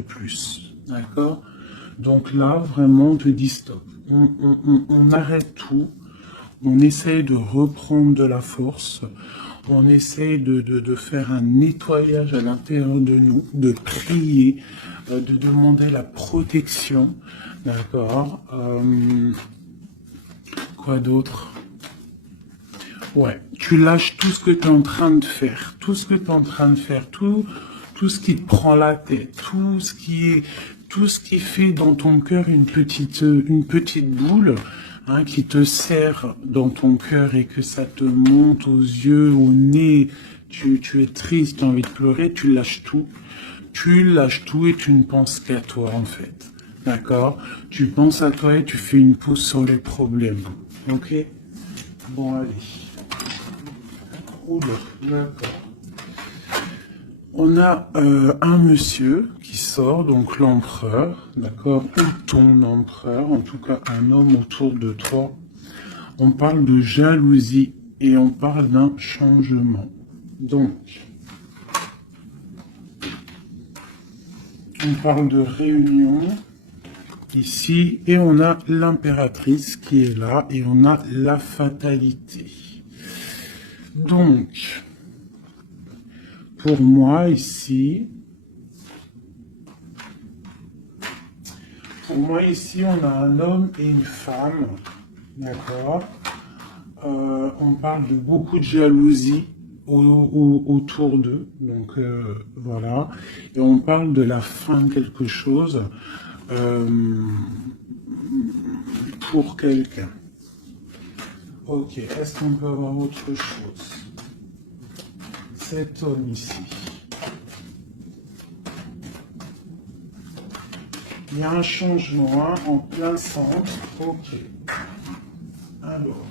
plus. D'accord? Donc là, vraiment, on te dit stop. On arrête tout. On essaye de reprendre de la force. On essaye de faire un nettoyage à l'intérieur de nous, de prier, de demander la protection. D'accord? Quoi d'autre? Ouais, tu lâches tout ce que tu es en train de faire, tout ce que tu es en train de faire, tout ce qui te prend la tête, tout ce qui fait dans ton cœur une petite boule, hein, qui te serre dans ton cœur et que ça te monte aux yeux, au nez, tu es triste, tu as envie de pleurer, tu lâches tout. Tu lâches tout et tu ne penses qu'à toi en fait. D'accord? Tu penses à toi et tu fais une pause sur les problèmes. Ok? Bon, allez. Oula, d'accord. On a un monsieur qui sort, donc l'empereur, d'accord, ou ton empereur, en tout cas un homme autour de toi. On parle de jalousie et on parle d'un changement. Donc, on parle de réunion ici et on a l'impératrice qui est là et on a la fatalité. Donc, pour moi ici, on a un homme et une femme, d'accord. On parle de beaucoup de jalousie autour d'eux, donc voilà. Et on parle de la fin de quelque chose pour quelqu'un. Ok, est-ce qu'on peut avoir autre chose? Cet homme ici. Il y a un changement hein, en plein centre. Ok. Alors,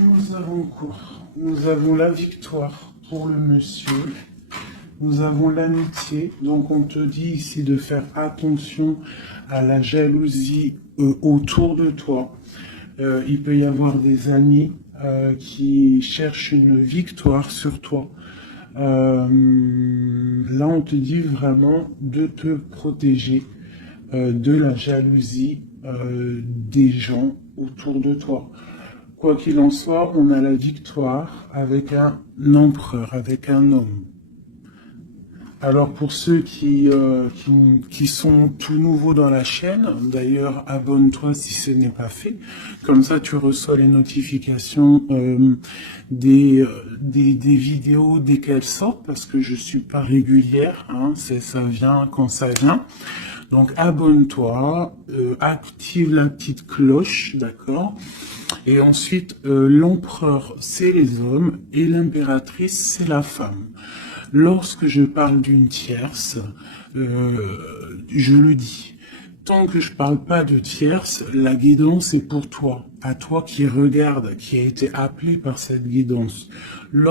nous avons quoi? Nous avons la victoire pour le monsieur. Nous avons l'amitié. Donc on te dit ici de faire attention à la jalousie autour de toi. Il peut y avoir des amis qui cherchent une victoire sur toi. Là, on te dit vraiment de te protéger de la jalousie des gens autour de toi. Quoi qu'il en soit, on a la victoire avec un empereur, avec un homme. Alors pour ceux qui sont tout nouveaux dans la chaîne, d'ailleurs abonne-toi si ce n'est pas fait, comme ça tu reçois les notifications des vidéos dès qu'elles sortent, parce que je suis pas régulière, hein, ça vient quand ça vient. Donc abonne-toi, active la petite cloche, d'accord? Et ensuite, l'empereur, c'est les hommes et l'impératrice, c'est la femme. Lorsque je parle d'une tierce, je le dis. Tant que je parle pas de tierce, la guidance est pour toi, à toi qui regarde, qui a été appelé par cette guidance.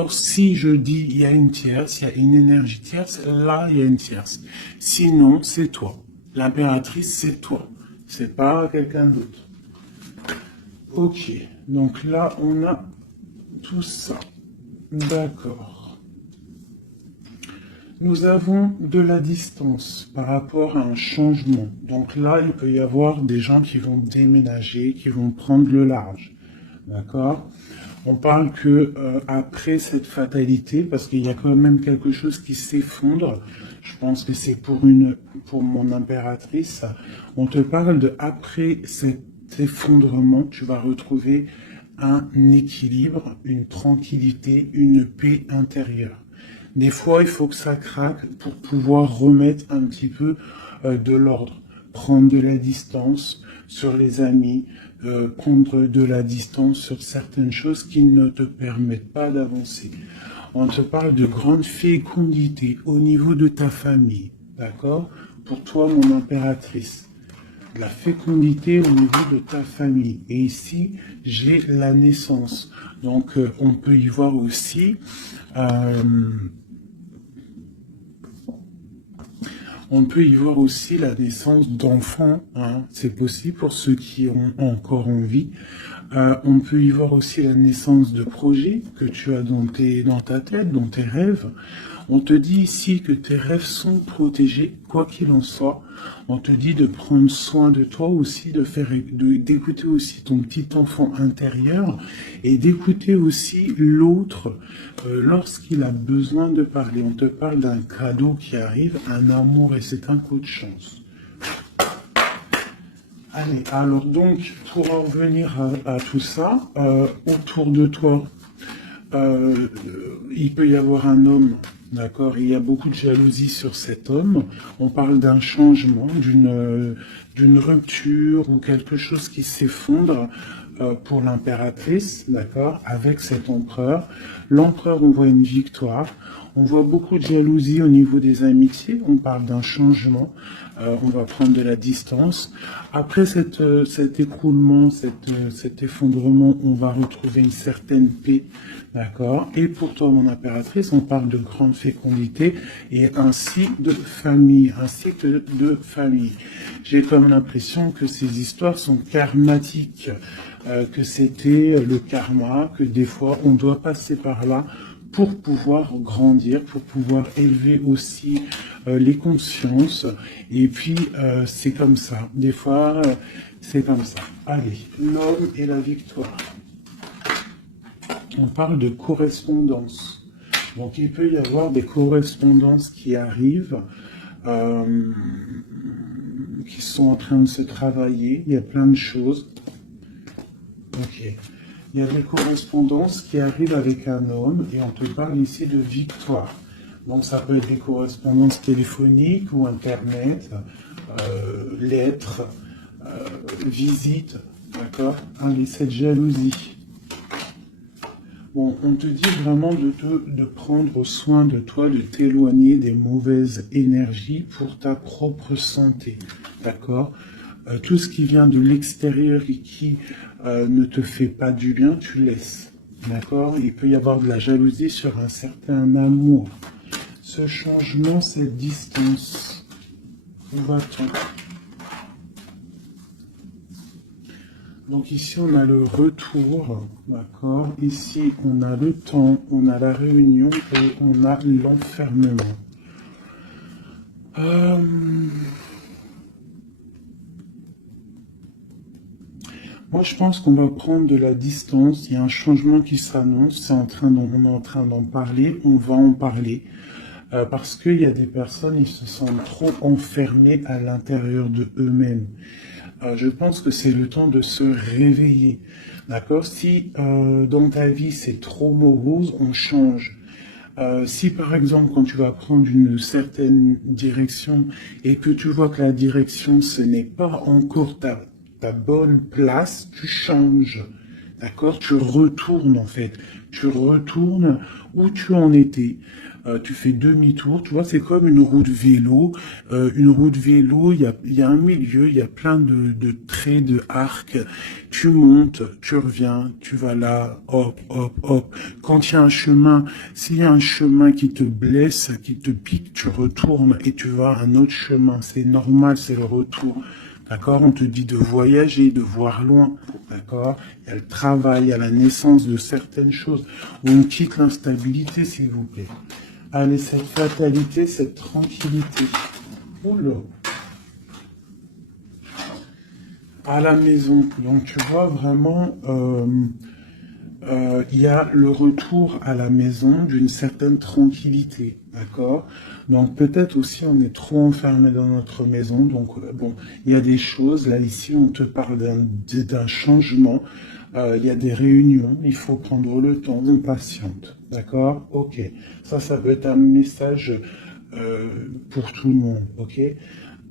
Si je dis il y a une tierce, il y a une énergie tierce, là il y a une tierce. Sinon, c'est toi. L'impératrice, c'est toi. C'est pas quelqu'un d'autre. Ok, donc là on a tout ça. D'accord. Nous avons de la distance par rapport à un changement. Donc là, il peut y avoir des gens qui vont déménager, qui vont prendre le large. D'accord? On parle que après cette fatalité, parce qu'il y a quand même quelque chose qui s'effondre, je pense que c'est pour mon impératrice, on te parle de après cet effondrement, tu vas retrouver un équilibre, une tranquillité, une paix intérieure. Des fois, il faut que ça craque pour pouvoir remettre un petit peu de l'ordre, prendre de la distance sur les amis, prendre de la distance sur certaines choses qui ne te permettent pas d'avancer. On te parle de grande fécondité au niveau de ta famille, d'accord? Pour toi, mon impératrice. De la fécondité au niveau de ta famille. Et ici, j'ai la naissance. Donc, on peut y voir aussi... on peut y voir aussi la naissance d'enfants, hein. C'est possible pour ceux qui ont encore envie. On peut y voir aussi la naissance de projets que tu as dans ta tête, dans tes rêves. On te dit ici que tes rêves sont protégés, quoi qu'il en soit. On te dit de prendre soin de toi aussi, d'écouter aussi ton petit enfant intérieur et d'écouter aussi l'autre lorsqu'il a besoin de parler. On te parle d'un cadeau qui arrive, un amour et c'est un coup de chance. Allez, alors donc, pour en revenir à tout ça, autour de toi, il peut y avoir un homme, d'accord? Il y a beaucoup de jalousie sur cet homme. On parle d'un changement, d'une rupture ou quelque chose qui s'effondre pour l'impératrice, d'accord? Avec cet empereur. L'empereur, on voit une victoire. On voit beaucoup de jalousie au niveau des amitiés. On parle d'un changement. On va prendre de la distance. Après cet écroulement, cet effondrement, on va retrouver une certaine paix, d'accord? Et pour toi, mon impératrice, on parle de grande fécondité et ainsi de famille, ainsi que de famille. J'ai comme l'impression que ces histoires sont karmatiques, que c'était le karma, que des fois, on doit passer par là pour pouvoir grandir, pour pouvoir élever aussi les consciences. Et puis, c'est comme ça. Des fois, c'est comme ça. Allez, l'homme et la victoire. On parle de correspondance. Donc, il peut y avoir des correspondances qui arrivent, qui sont en train de se travailler. Il y a plein de choses. Ok. Il y a des correspondances qui arrivent avec un homme et on te parle ici de victoire. Donc ça peut être des correspondances téléphoniques ou internet, lettres, visites, d'accord? Allez, cette jalousie. Bon, on te dit vraiment de prendre soin de toi, de t'éloigner des mauvaises énergies pour ta propre santé, d'accord? Tout ce qui vient de l'extérieur et qui ne te fait pas du bien, tu laisses. D'accord? Il peut y avoir de la jalousie sur un certain amour. Ce changement, cette distance. Où va-t-on? Donc ici, on a le retour. D'accord? Ici, on a le temps, on a la réunion et on a l'enfermement. Moi, je pense qu'on va prendre de la distance. Il y a un changement qui s'annonce. On est en train d'en parler. On va en parler. Parce qu'il y a des personnes, ils se sentent trop enfermés à l'intérieur de eux-mêmes. Je pense que c'est le temps de se réveiller. D'accord? Si dans ta vie, c'est trop morose, on change. Si par exemple, quand tu vas prendre une certaine direction et que tu vois que la direction, ce n'est pas encore ta bonne place, tu changes. D'accord? Tu retournes en fait. Tu retournes où tu en étais. Tu fais demi-tour. Tu vois, c'est comme une roue de vélo. Une roue de vélo, il y a un milieu, il y a plein de traits, de arcs. Tu montes, tu reviens, tu vas là, hop, hop, hop. Quand il y a un chemin, s'il y a un chemin qui te blesse, qui te pique, tu retournes et tu vas à un autre chemin. C'est normal, c'est le retour. D'accord? On te dit de voyager, de voir loin. D'accord? Il y a le travail, il y a la naissance de certaines choses. On quitte l'instabilité, s'il vous plaît. Allez, cette fatalité, cette tranquillité. Oula. À la maison. Donc, tu vois vraiment, il y a le retour à la maison d'une certaine tranquillité. D'accord? Donc peut-être aussi on est trop enfermé dans notre maison. Donc bon, il y a des choses. Là ici, on te parle d'un changement. Il y a des réunions. Il faut prendre le temps. On patiente. D'accord? Ok. Ça peut être un message pour tout le monde. Ok?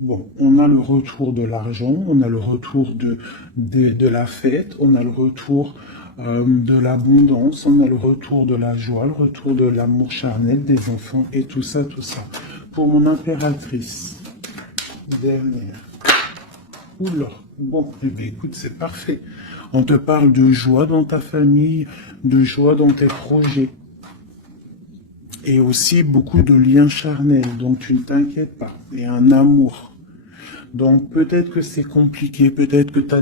Bon, on a le retour de l'argent. On a le retour de la fête. On a le retour de l'abondance, on a le retour de la joie, le retour de l'amour charnel des enfants et tout ça, tout ça. Pour mon impératrice, dernière. Oula, bon, eh bien, écoute, c'est parfait. On te parle de joie dans ta famille, de joie dans tes projets. Et aussi beaucoup de liens charnels, donc tu ne t'inquiètes pas. Et un amour. Donc peut-être que c'est compliqué, peut-être que tu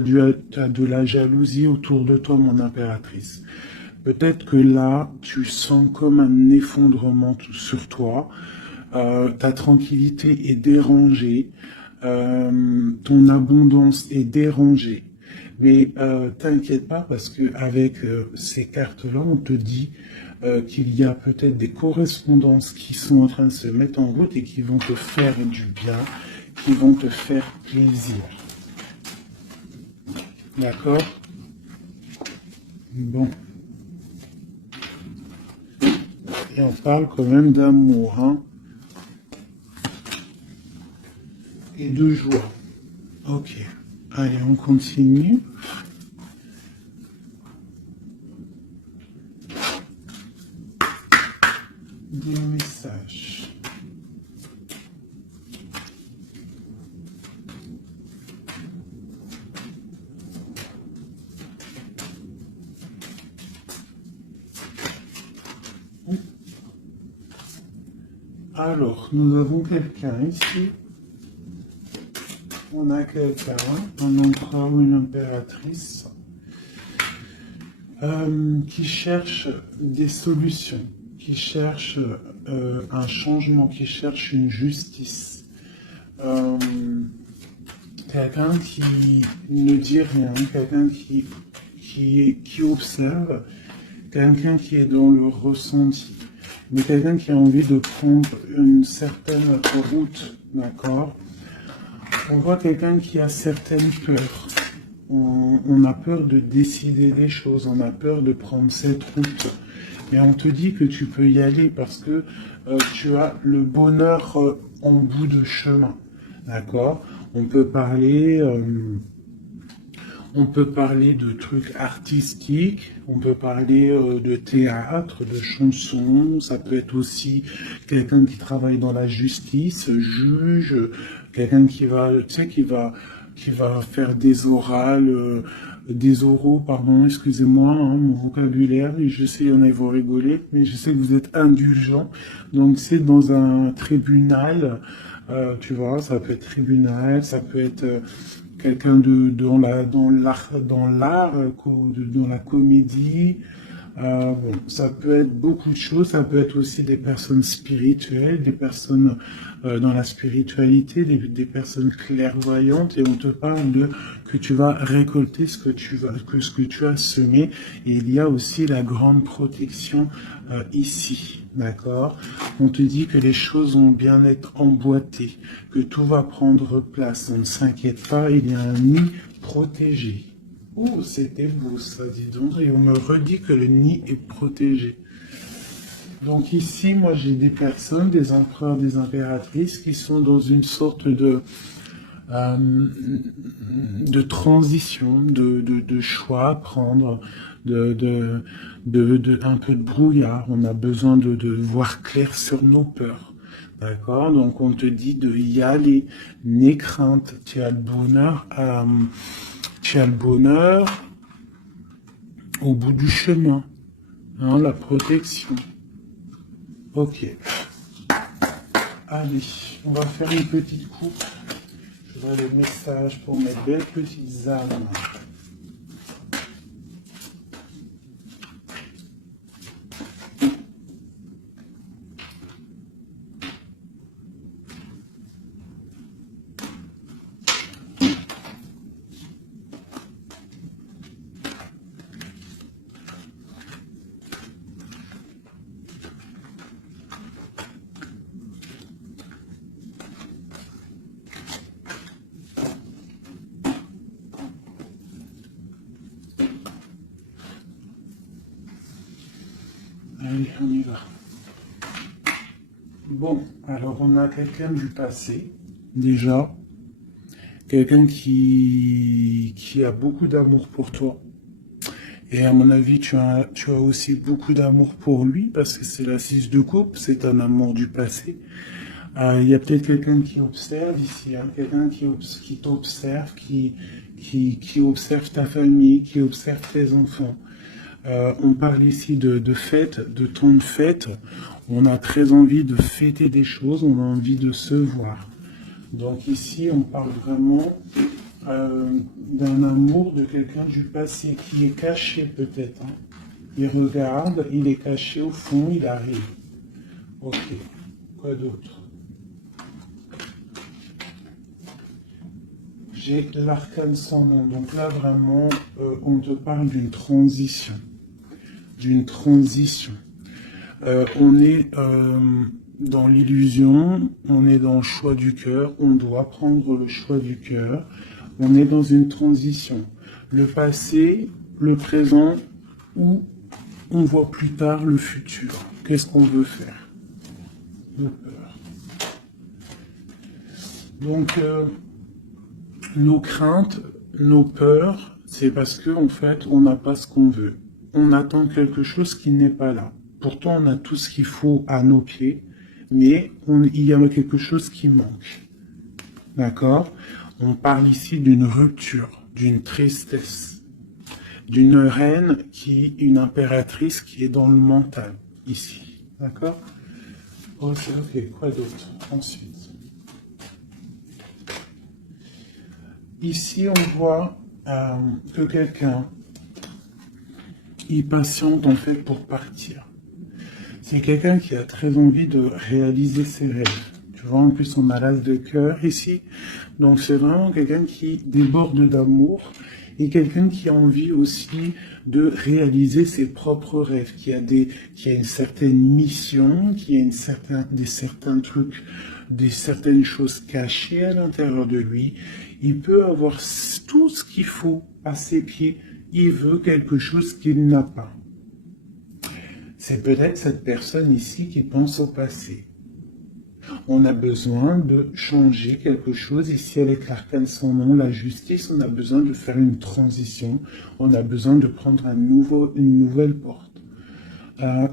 as de la jalousie autour de toi, mon impératrice. Peut-être que là, tu sens comme un effondrement sur toi. Ta tranquillité est dérangée. Ton abondance est dérangée. Mais t'inquiète pas parce que avec ces cartes-là, on te dit qu'il y a peut-être des correspondances qui sont en train de se mettre en route et qui vont te faire du bien, qui vont te faire plaisir. D'accord? Bon. Et on parle quand même d'amour, hein? Et de joie. Ok. Allez, on continue. Des messages. Alors, nous avons quelqu'un ici. On a quelqu'un, un empereur ou une impératrice, qui cherche des solutions, qui cherche un changement, qui cherche une justice. Quelqu'un qui ne dit rien, quelqu'un qui observe, quelqu'un qui est dans le ressenti, mais quelqu'un qui a envie de prendre une certaine route, d'accord? On voit quelqu'un qui a certaines peurs. On a peur de décider des choses, on a peur de prendre cette route. Mais on te dit que tu peux y aller parce que tu as le bonheur en bout de chemin. D'accord? On peut parler de trucs artistiques, on peut parler de théâtre, de chansons, ça peut être aussi quelqu'un qui travaille dans la justice, juge, quelqu'un qui va, tu sais, qui va faire des orales, des oraux, pardon, excusez-moi, hein, mon vocabulaire, et je sais, il y en a, ils vont rigoler, mais je sais que vous êtes indulgents, donc c'est dans un tribunal, tu vois, ça peut être tribunal, ça peut être quelqu'un dans l'art, dans la comédie. Bon, ça peut être beaucoup de choses, ça peut être aussi des personnes spirituelles, des personnes dans la spiritualité, des personnes clairvoyantes, et on te parle de que tu vas récolter ce que tu as semé, et il y a aussi la grande protection ici, d'accord? On te dit que les choses vont bien être emboîtées, que tout va prendre place, on ne s'inquiète pas, il y a un nid protégé. Oh, c'était beau ça, dis donc. Et on me redit que le nid est protégé. Donc ici, moi j'ai des personnes, des empereurs, des impératrices qui sont dans une sorte de transition, de choix à prendre, un peu de brouillard. On a besoin de voir clair sur nos peurs. D'accord? Donc on te dit de y aller, n'aie crainte, tu as le bonheur au bout du chemin, hein, la protection. Ok. Allez, on va faire une petite coupe. Je vois les messages pour mes belles petites âmes. Allez, on y va. Bon, alors on a quelqu'un du passé, déjà. Quelqu'un qui a beaucoup d'amour pour toi. Et à mon avis, tu as aussi beaucoup d'amour pour lui, parce que c'est la 6 de coupe, c'est un amour du passé. Il y a peut-être quelqu'un qui observe ici, hein, quelqu'un qui t'observe, qui observe ta famille, qui observe tes enfants. On parle ici de fête, de temps de fête. On a très envie de fêter des choses, on a envie de se voir. Donc ici, on parle vraiment d'un amour de quelqu'un du passé qui est caché peut-être. Hein. Il regarde, il est caché au fond, il arrive. Ok, quoi d'autre? J'ai l'arcane sans nom. Donc là, vraiment, on te parle d'une transition. D'une transition. On est dans l'illusion, on est dans le choix du cœur, on doit prendre le choix du cœur. On est dans une transition. Le passé, le présent, ou on voit plus tard le futur. Qu'est-ce qu'on veut faire? Nos peurs. Donc, nos craintes, nos peurs, c'est parce que en fait, on n'a pas ce qu'on veut. On attend quelque chose qui n'est pas là. Pourtant, on a tout ce qu'il faut à nos pieds, mais il y a quelque chose qui manque. D'accord? On parle ici d'une rupture, d'une tristesse, d'une reine une impératrice qui est dans le mental, ici. D'accord? Ok, quoi d'autre? Ensuite. Ici, on voit que quelqu'un, il patiente en fait pour partir. C'est quelqu'un qui a très envie de réaliser ses rêves. Tu vois, en plus, on a l'as de cœur ici. Donc, c'est vraiment quelqu'un qui déborde d'amour et quelqu'un qui a envie aussi de réaliser ses propres rêves, qui a une certaine mission, qui a certains trucs, certaines choses cachées à l'intérieur de lui. Il peut avoir tout ce qu'il faut à ses pieds. Il veut quelque chose qu'il n'a pas. C'est peut-être cette personne ici qui pense au passé. On a besoin de changer quelque chose. Ici, avec l'arcane sans nom, la justice, on a besoin de faire une transition. On a besoin de prendre une nouvelle porte.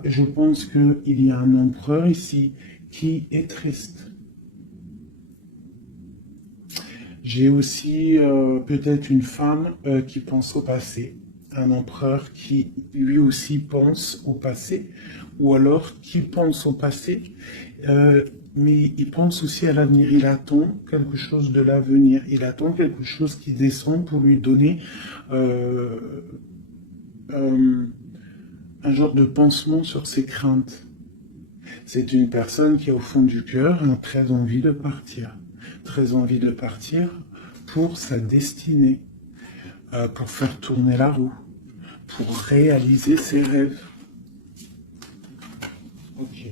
Je pense qu'il y a un empereur ici qui est triste. J'ai aussi peut-être une femme qui pense au passé. Un empereur qui lui aussi pense au passé, ou alors qui pense au passé, mais il pense aussi à l'avenir. Il attend quelque chose de l'avenir. Il attend quelque chose qui descend pour lui donner un genre de pansement sur ses craintes. C'est une personne qui, au fond du cœur, a très envie de partir. Très envie de partir pour sa destinée, pour faire tourner la roue, pour réaliser ses rêves. Ok.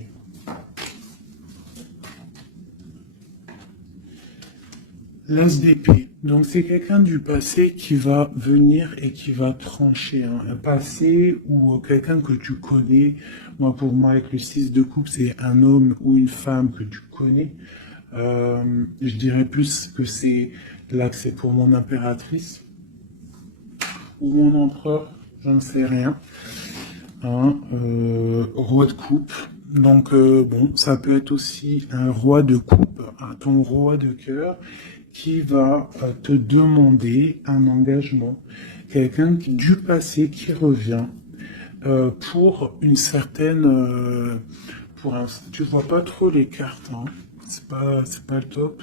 L'as d'épée. Donc c'est quelqu'un du passé qui va venir et qui va trancher. Hein. Un passé ou quelqu'un que tu connais. Moi, pour moi, avec le 6 de coupe, c'est un homme ou une femme que tu connais. Je dirais plus que là que c'est pour mon impératrice ou mon empereur, j'en sais rien. Hein, roi de coupe. Donc bon, ça peut être aussi un roi de coupe, ton roi de cœur, qui va te demander un engagement. Quelqu'un du passé qui revient pour une certaine... tu vois pas trop les cartes, hein. C'est pas le top.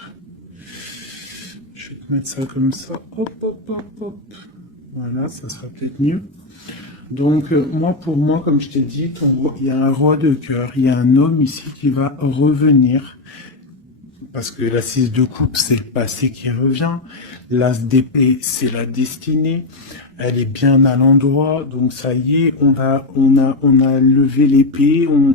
Je vais te mettre ça comme ça. Hop, hop, hop, hop. Voilà, ça sera peut-être mieux. Donc, pour moi, comme je t'ai dit, il y a un roi de cœur, il y a un homme ici qui va revenir. Parce que la 6 de coupe, c'est le passé qui revient. L'as d'épée, c'est la destinée. Elle est bien à l'endroit. Donc, ça y est, on a levé l'épée, on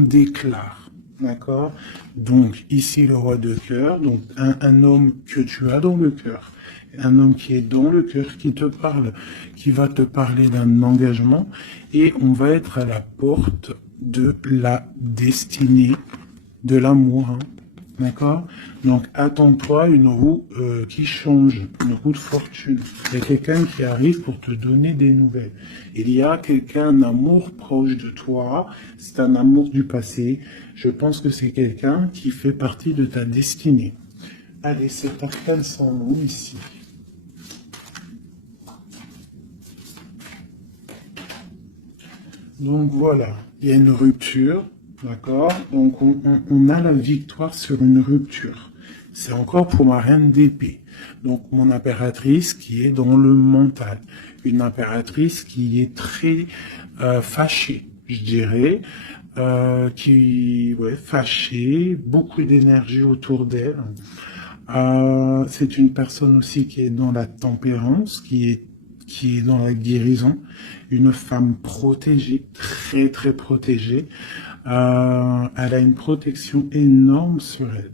déclare. D'accord? Donc, ici, le roi de cœur. Donc, un homme que tu as dans le cœur. Un homme qui est dans le cœur, qui te parle, qui va te parler d'un engagement. Et on va être à la porte de la destinée, de l'amour, hein. D'accord? Donc, attends-toi une roue qui change, une roue de fortune. Il y a quelqu'un qui arrive pour te donner des nouvelles. Il y a un amour proche de toi, c'est un amour du passé. Je pense que c'est quelqu'un qui fait partie de ta destinée. Allez, c'est arcane sans nom ici. Donc voilà, il y a une rupture, D'accord? Donc, on a la victoire sur une rupture. C'est encore pour ma reine d'épée. Donc, mon impératrice qui est dans le mental. Une impératrice qui est très fâchée, je dirais. Fâchée, beaucoup d'énergie autour d'elle. C'est une personne aussi qui est dans la tempérance, qui est dans la guérison, une femme protégée, très très protégée. Elle a une protection énorme sur elle.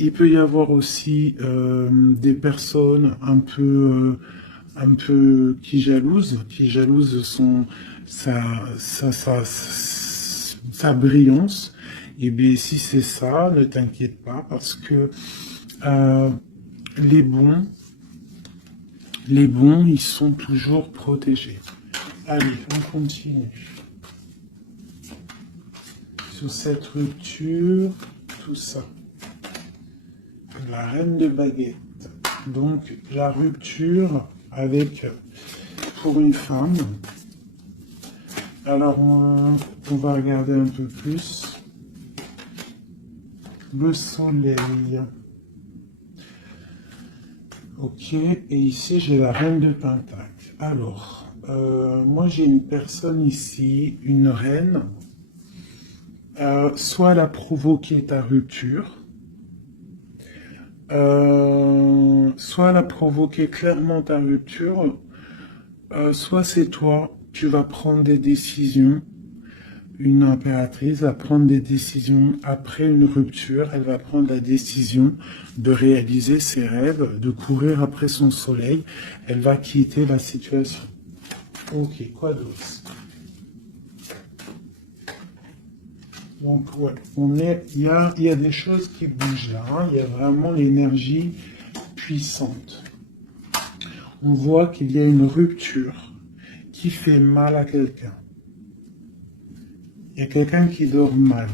Il peut y avoir aussi des personnes un peu qui jalousent sa brillance. Et bien si c'est ça, ne t'inquiète pas parce que euh, les bons, ils sont toujours protégés. Allez, on continue. Sur cette rupture, tout ça. La reine de baguette. Donc, la rupture avec, pour une femme. Alors, on va regarder un peu plus. Le soleil. Ok, et ici, j'ai la reine de pentacle. Alors, moi, j'ai une personne ici, une reine. Soit elle a provoqué ta rupture, soit elle a provoqué clairement ta rupture, soit c'est toi, tu vas prendre des décisions. Une impératrice va prendre des décisions après une rupture, elle va prendre la décision de réaliser ses rêves, de courir après son soleil, elle va quitter la situation. Ok, quoi d'autre? Donc, ouais, il y a des choses qui bougent là, hein. Il y a vraiment l'énergie puissante. On voit qu'il y a une rupture qui fait mal à quelqu'un. Il y a quelqu'un qui dort mal.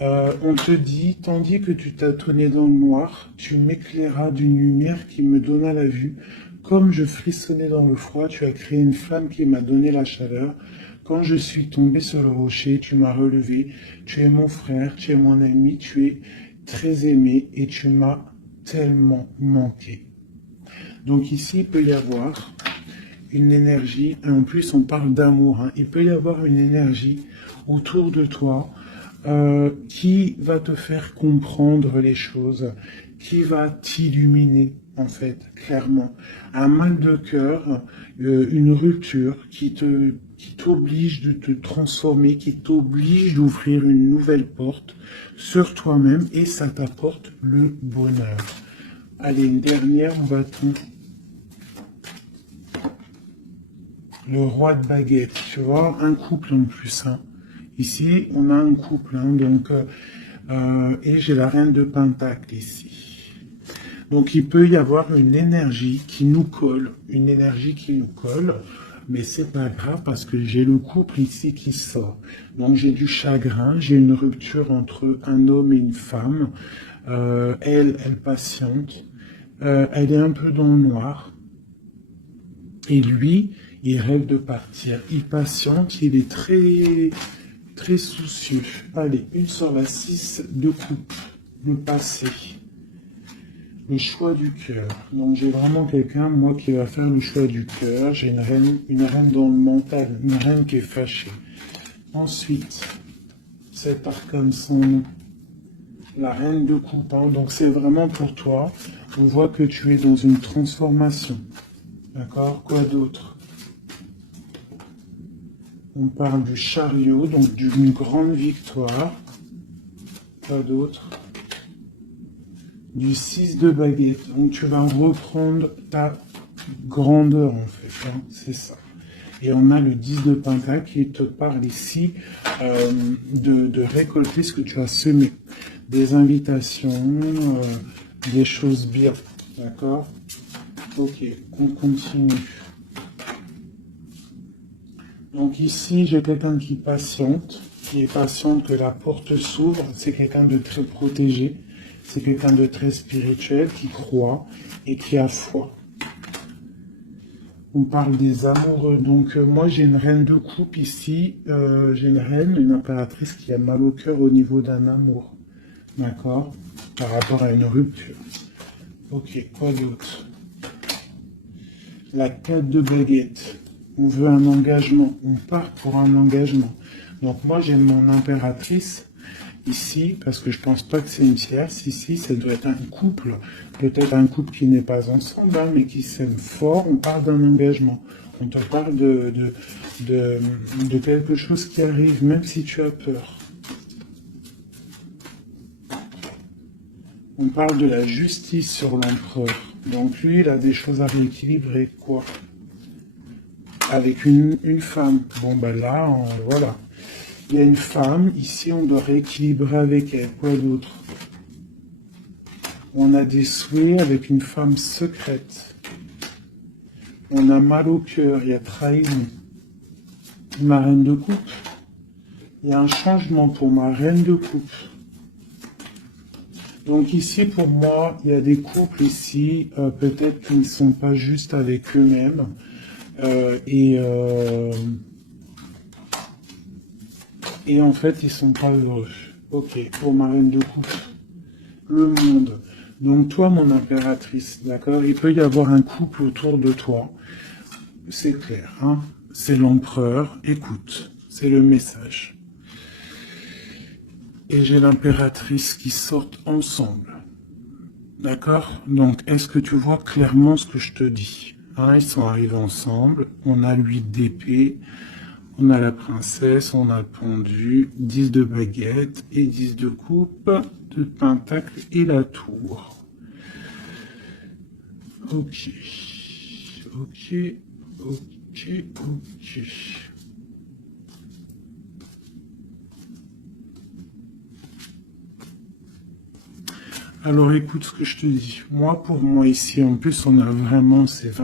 On te dit, tandis que tu tâtonnais dans le noir, tu m'éclairas d'une lumière qui me donna la vue. Comme je frissonnais dans le froid, tu as créé une flamme qui m'a donné la chaleur. Quand je suis tombé sur le rocher, tu m'as relevé. Tu es mon frère, tu es mon ami, tu es très aimé et tu m'as tellement manqué. Donc ici, il peut y avoir une énergie, et en plus on parle d'amour, hein. Il peut y avoir une énergie autour de toi qui va te faire comprendre les choses, qui va t'illuminer en fait, clairement. Un mal de cœur, une rupture qui t'oblige de te transformer, qui t'oblige d'ouvrir une nouvelle porte sur toi-même et ça t'apporte le bonheur. Allez, une dernière, on va tout. Le roi de baguette, tu vois, un couple en plus. Hein. Ici, on a un couple, hein, donc, et j'ai la reine de pentacle ici. Donc, il peut y avoir une énergie qui nous colle, mais c'est pas grave parce que j'ai le couple ici qui sort. Donc, j'ai du chagrin, j'ai une rupture entre un homme et une femme. Elle patiente, elle est un peu dans le noir. Et lui, il rêve de partir. Il patiente, il est très, très soucieux. Allez, une sur la 6 de coupe. Le passé. Le choix du cœur. Donc j'ai vraiment quelqu'un, moi, qui va faire le choix du cœur. J'ai une reine dans le mental, une reine qui est fâchée. Ensuite, cet arcane sans nom. La reine de coupe. Hein. Donc c'est vraiment pour toi. On voit que tu es dans une transformation. D'accord? Quoi d'autre? On parle du chariot, donc d'une grande victoire. Quoi d'autre? Du 6 de baguette. Donc tu vas reprendre ta grandeur en fait. Hein, c'est ça. Et on a le 10 de pentacle qui te parle ici de récolter ce que tu as semé. Des invitations, des choses bien. D'accord? Ok, on continue. Donc ici, j'ai quelqu'un qui est patiente que la porte s'ouvre. C'est quelqu'un de très protégé. C'est quelqu'un de très spirituel qui croit et qui a foi. On parle des amoureux. Donc, moi, j'ai une reine de coupe ici. J'ai une reine, une impératrice qui a mal au cœur au niveau d'un amour. D'accord? Par rapport à une rupture. Ok, quoi d'autre? La 4 de baguette. On veut un engagement. On part pour un engagement. Donc, moi, j'ai mon impératrice ici, parce que je pense pas que c'est une tierce. Ici, ça doit être un couple. Peut-être un couple qui n'est pas ensemble, hein, mais qui s'aime fort. On parle d'un engagement. On te parle de quelque chose qui arrive, même si tu as peur. On parle de la justice sur l'empereur. Donc lui, il a des choses à rééquilibrer, quoi. Avec une femme. Bon, ben là, voilà. Il y a une femme, ici, on doit rééquilibrer avec elle. Quoi d'autre? On a des souhaits avec une femme secrète. On a mal au cœur, il y a trahison. Ma reine de coupe. Il y a un changement pour ma reine de coupe. Donc ici, pour moi, il y a des couples ici, peut-être qu'ils ne sont pas juste avec eux-mêmes. Et en fait, ils sont pas heureux. Ok, pour ma reine de coupe. Le monde. Donc toi, mon impératrice, d'accord? Il peut y avoir un couple autour de toi. C'est clair, hein? C'est l'empereur. Écoute, c'est le message. Et j'ai l'impératrice qui sortent ensemble. D'accord? Donc, est-ce que tu vois clairement ce que je te dis? Hein, ils sont arrivés ensemble. On a 8 d'épée. On a la princesse, on a le pendu, 10 de baguette et 10 de coupe, de pentacle et la tour. Ok. Ok. Ok. Ok. Alors écoute ce que je te dis. Moi, pour moi ici, en plus, on a vraiment, c'est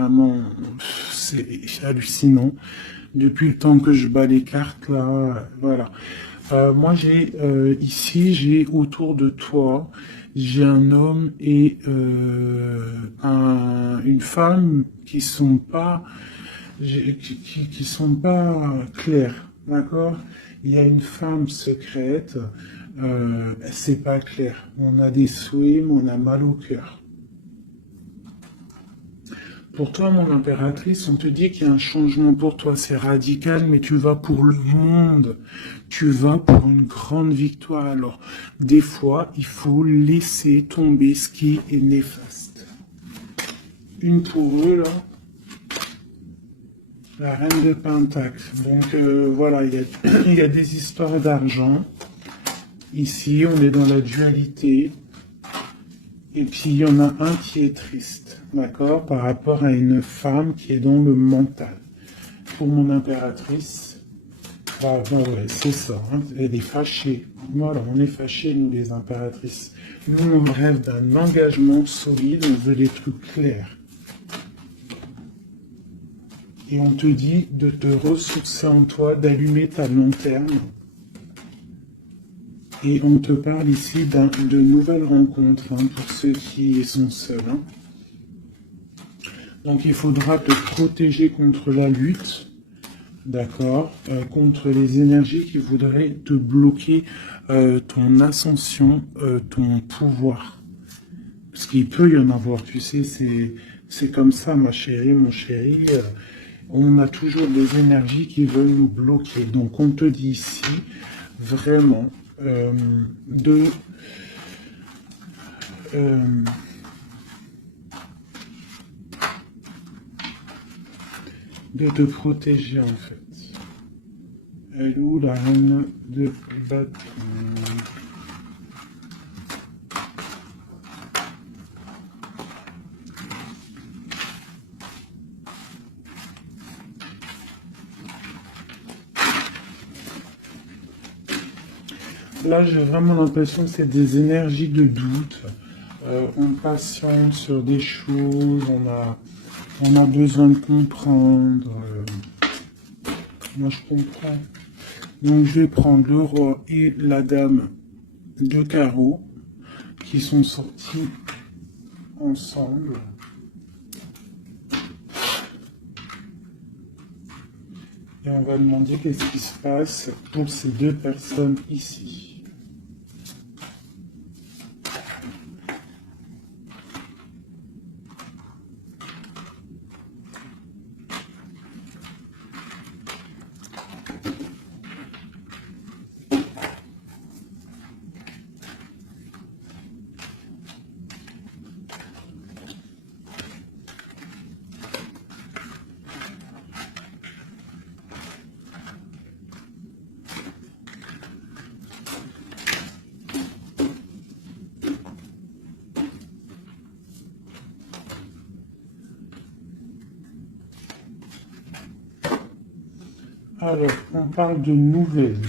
hallucinant. Depuis le temps que je bats les cartes là, voilà. Moi j'ai ici, j'ai autour de toi, j'ai un homme et une femme qui sont pas, qui sont pas clairs, d'accord? Il y a une femme secrète, c'est pas clair. On a des souhaits, mais on a mal au cœur. Pour toi, mon impératrice, on te dit qu'il y a un changement pour toi, c'est radical, mais tu vas pour le monde. Tu vas pour une grande victoire. Alors, des fois, il faut laisser tomber ce qui est néfaste. Une pour eux, là. La reine de Pentacle. Donc, voilà, il y a des histoires d'argent. Ici, on est dans la dualité. Et puis, il y en a un qui est triste, d'accord, par rapport à une femme qui est dans le mental. Pour mon impératrice, ouais, c'est ça, hein, elle est fâchée. Voilà, on est fâchés, nous, les impératrices. Nous, on rêve d'un engagement solide, on veut des trucs clairs. Et on te dit de te ressourcer en toi, d'allumer ta lanterne. Et on te parle ici de nouvelles rencontres, hein, pour ceux qui sont seuls. Hein. Donc il faudra te protéger contre la lutte, d'accord, contre les énergies qui voudraient te bloquer ton ascension, ton pouvoir. Parce qu'il peut y en avoir, tu sais, c'est comme ça, ma chérie, mon chéri. On a toujours des énergies qui veulent nous bloquer. Donc on te dit ici, vraiment, de te protéger en fait. Elle est où la reine de bâton? Là, j'ai vraiment l'impression que c'est des énergies de doute. On patiente sur des choses, on a besoin de comprendre. Moi, je comprends. Donc, je vais prendre le roi et la dame de carreau qui sont sortis ensemble. Et on va demander qu'est-ce qui se passe pour ces deux personnes ici. Alors, on parle de nouvelles.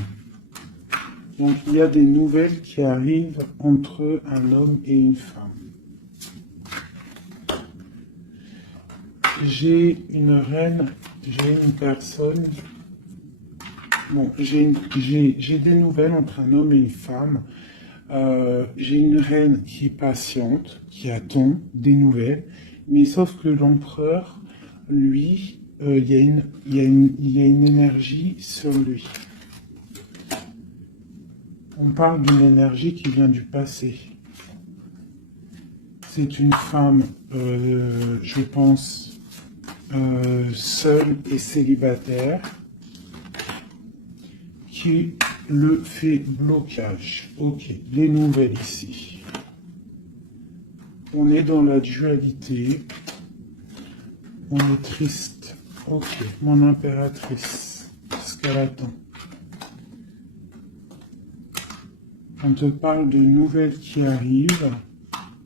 Donc, il y a des nouvelles qui arrivent entre un homme et une femme. J'ai une reine, j'ai une personne. Bon, j'ai des nouvelles entre un homme et une femme. J'ai une reine qui est patiente, qui attend des nouvelles. Mais sauf que l'empereur, lui, il y a une énergie sur lui. On parle d'une énergie qui vient du passé. C'est une femme, je pense, seule et célibataire, qui le fait blocage. Ok, les nouvelles ici. On est dans la dualité. On est triste. Ok, mon impératrice, ce qu'elle attend. On te parle de nouvelles qui arrivent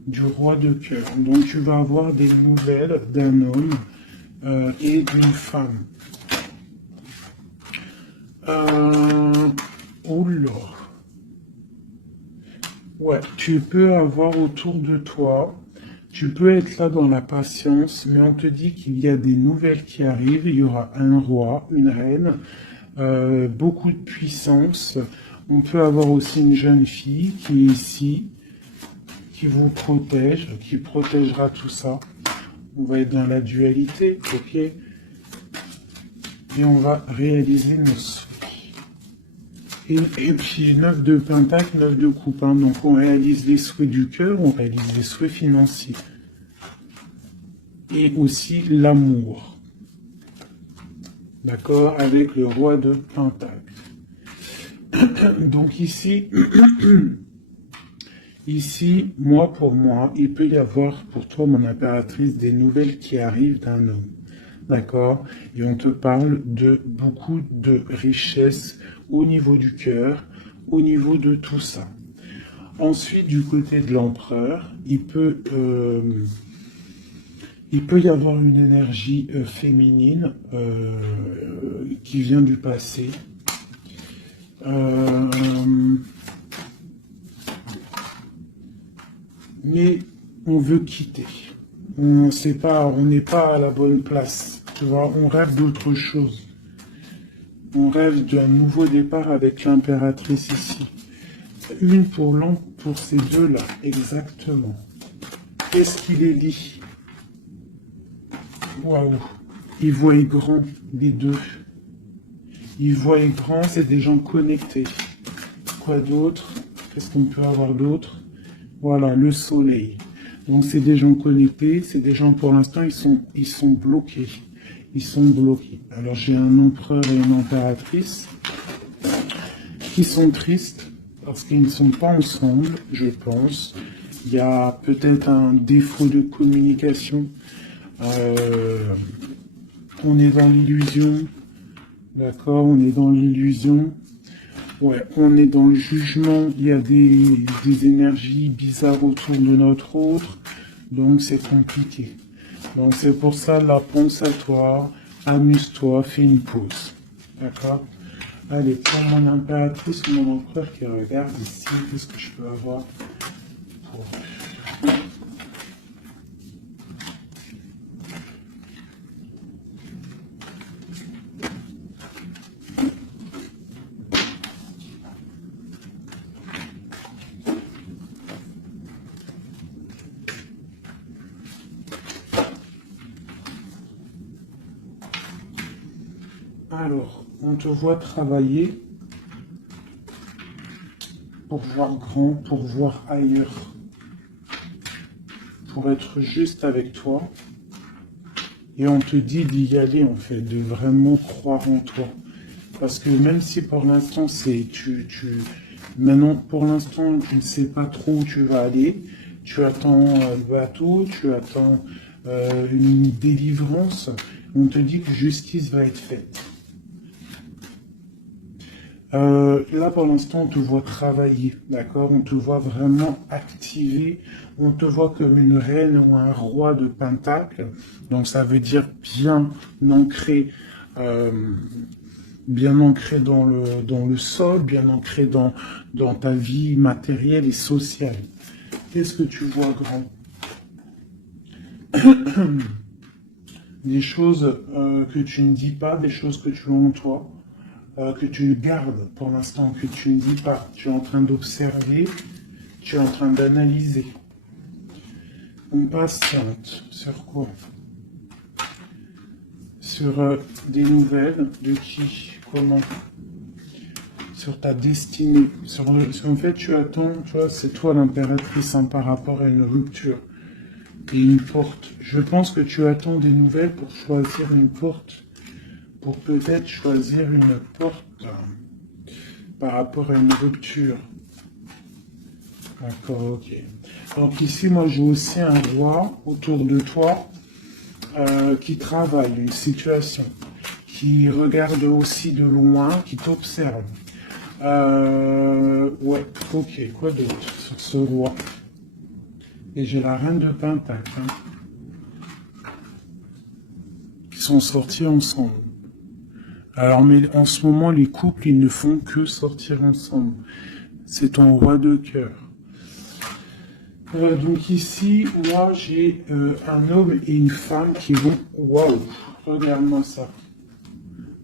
du roi de cœur. Donc tu vas avoir des nouvelles d'un homme et d'une femme. Oula. Ouais, tu peux avoir autour de toi, tu peux être là dans la patience, mais on te dit qu'il y a des nouvelles qui arrivent. Il y aura un roi, une reine, beaucoup de puissance. On peut avoir aussi une jeune fille qui est ici, qui vous protège, qui protégera tout ça. On va être dans la dualité, ok? Et on va réaliser nos souhaits. Et puis 9 de pentacle, 9 de coupe. Hein. Donc on réalise les souhaits du cœur, on réalise les souhaits financiers. Et aussi l'amour. D'accord? Avec le roi de pentacle. Donc ici, moi pour moi, il peut y avoir pour toi, mon impératrice, des nouvelles qui arrivent d'un homme. D'accord? Et on te parle de beaucoup de richesses au niveau du cœur, au niveau de tout ça. Ensuite, du côté de l'empereur, il peut y avoir une énergie féminine qui vient du passé. Mais on veut quitter. On n'est pas à la bonne place. Tu vois, on rêve d'autre chose. On rêve d'un nouveau départ avec l'impératrice ici. Une pour ces deux-là, exactement. Qu'est-ce qu'il est dit? Waouh. Ils voient grand, les deux. Ils voient grand, c'est des gens connectés. Quoi d'autre? Qu'est-ce qu'on peut avoir d'autre? Voilà, le soleil. Donc c'est des gens connectés, c'est des gens pour l'instant ils sont bloqués. Ils sont bloqués. Alors j'ai un empereur et une impératrice qui sont tristes parce qu'ils ne sont pas ensemble, je pense. Il y a peut-être un défaut de communication. On est dans l'illusion. D'accord, on est dans l'illusion. Ouais, on est dans le jugement, il y a des énergies bizarres autour de notre autre, donc c'est compliqué. Donc c'est pour ça, là, pense à toi, amuse-toi, fais une pause. D'accord? Allez, pour mon impératrice ou mon empereur qui regarde ici, qu'est-ce que je peux avoir pour... Alors, on te voit travailler pour voir grand, pour voir ailleurs, pour être juste avec toi. Et on te dit d'y aller, en fait, de vraiment croire en toi. Parce que même si pour l'instant, maintenant, pour l'instant, tu ne sais pas trop où tu vas aller, tu attends le bateau, tu attends une délivrance, on te dit que justice va être faite. Là, pour l'instant, on te voit travailler, d'accord? On te voit vraiment activer. On te voit comme une reine ou un roi de Pentacle. Donc, ça veut dire ancré, bien ancré dans le sol, bien ancré dans ta vie matérielle et sociale. Qu'est-ce que tu vois, grand? Des choses que tu ne dis pas, des choses que tu as en toi. Que tu gardes pour l'instant, que tu ne dis pas. Tu es en train d'observer, tu es en train d'analyser. On patiente sur quoi? Sur des nouvelles de qui, comment? Sur ta destinée. En fait, tu attends, tu vois, c'est toi l'impératrice par rapport à une rupture et une porte. Je pense que tu attends des nouvelles pour choisir une porte. Pour peut-être choisir une porte par rapport à une rupture. D'accord, ok. Donc ici, moi, j'ai aussi un roi autour de toi qui travaille une situation, qui regarde aussi de loin, qui t'observe. Ouais, ok, quoi d'autre sur ce roi? Et j'ai la reine de Pentacle, qui sont sortis ensemble. Alors, mais en ce moment, les couples, ils ne font que sortir ensemble. C'est ton roi de cœur. Donc ici, moi, j'ai un homme et une femme qui vont... Waouh, regarde-moi ça.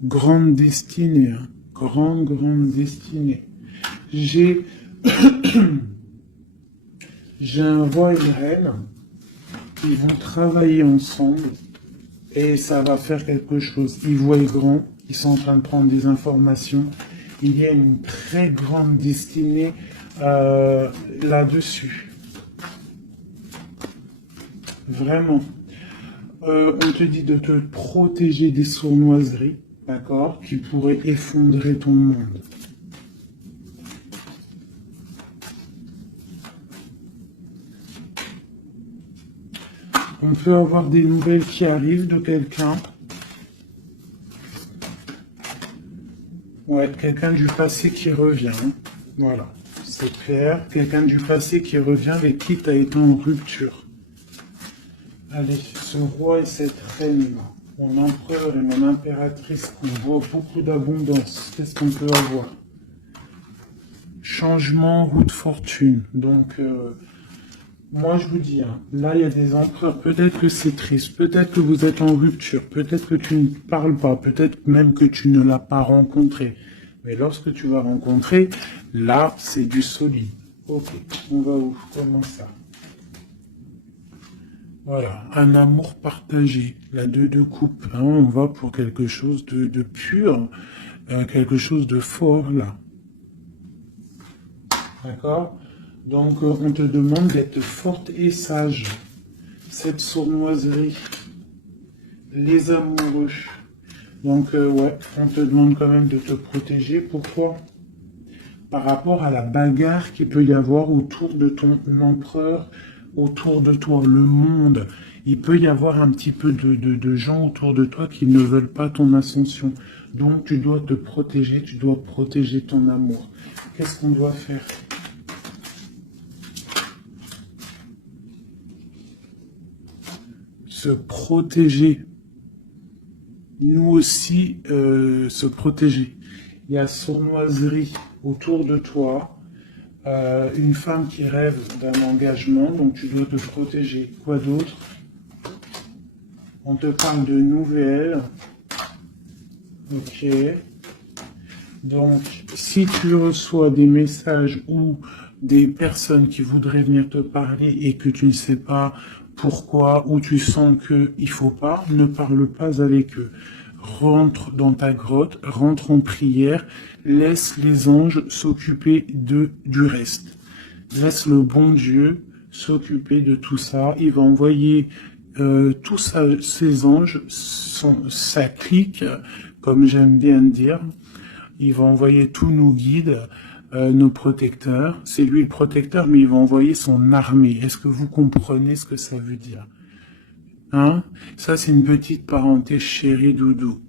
Grande destinée, hein. Grande destinée. J'ai... j'ai un roi et une reine. Ils vont travailler ensemble. Et ça va faire quelque chose. Ils voient grand. Ils sont en train de prendre des informations. Il y a une très grande destinée là-dessus. Vraiment. On te dit de te protéger des sournoiseries, d'accord, qui pourraient effondrer ton monde. On peut avoir des nouvelles qui arrivent de quelqu'un. Ouais, quelqu'un du passé qui revient. Voilà, c'est clair. Quelqu'un du passé qui revient avec qui tu as été en rupture. Allez, ce roi et cette reine, mon empereur et mon impératrice, on voit beaucoup d'abondance. Qu'est-ce qu'on peut avoir? Changement, roue de fortune. Donc, moi je vous dis, hein, là il y a des empereurs, peut-être que c'est triste, peut-être que vous êtes en rupture, peut-être que tu ne parles pas, peut-être même que tu ne l'as pas rencontré. Mais lorsque tu vas rencontrer, là c'est du solide. Ok, on va où? Comment ça? Voilà, un amour partagé, la deux de coupe, hein, on va pour quelque chose de pur, quelque chose de fort là. D'accord? Donc on te demande d'être forte et sage. Cette sournoiserie, les amoureux. Donc ouais, on te demande quand même de te protéger. Pourquoi? Par rapport à la bagarre qu'il peut y avoir autour de ton empereur, autour de toi, le monde. Il peut y avoir un petit peu de gens autour de toi qui ne veulent pas ton ascension. Donc tu dois te protéger, tu dois protéger ton amour. Qu'est-ce qu'on doit faire? Se protéger. Nous aussi, se protéger. Il y a sournoiserie autour de toi. Une femme qui rêve d'un engagement, donc tu dois te protéger. Quoi d'autre? On te parle de nouvelles. Ok. Donc, si tu reçois des messages ou des personnes qui voudraient venir te parler et que tu ne sais pas pourquoi, ou tu sens qu'il ne faut pas, ne parle pas avec eux. rentre dans ta grotte, rentre en prière, laisse les anges s'occuper du reste. Laisse le bon Dieu s'occuper de tout ça. Il va envoyer tous ses anges, sa clique, comme j'aime bien dire. Il va envoyer tous nos guides, nos protecteurs. C'est lui le protecteur, mais il va envoyer son armée. Est-ce que vous comprenez ce que ça veut dire? Hein? Ça, c'est une petite parenthèse, chérie doudou.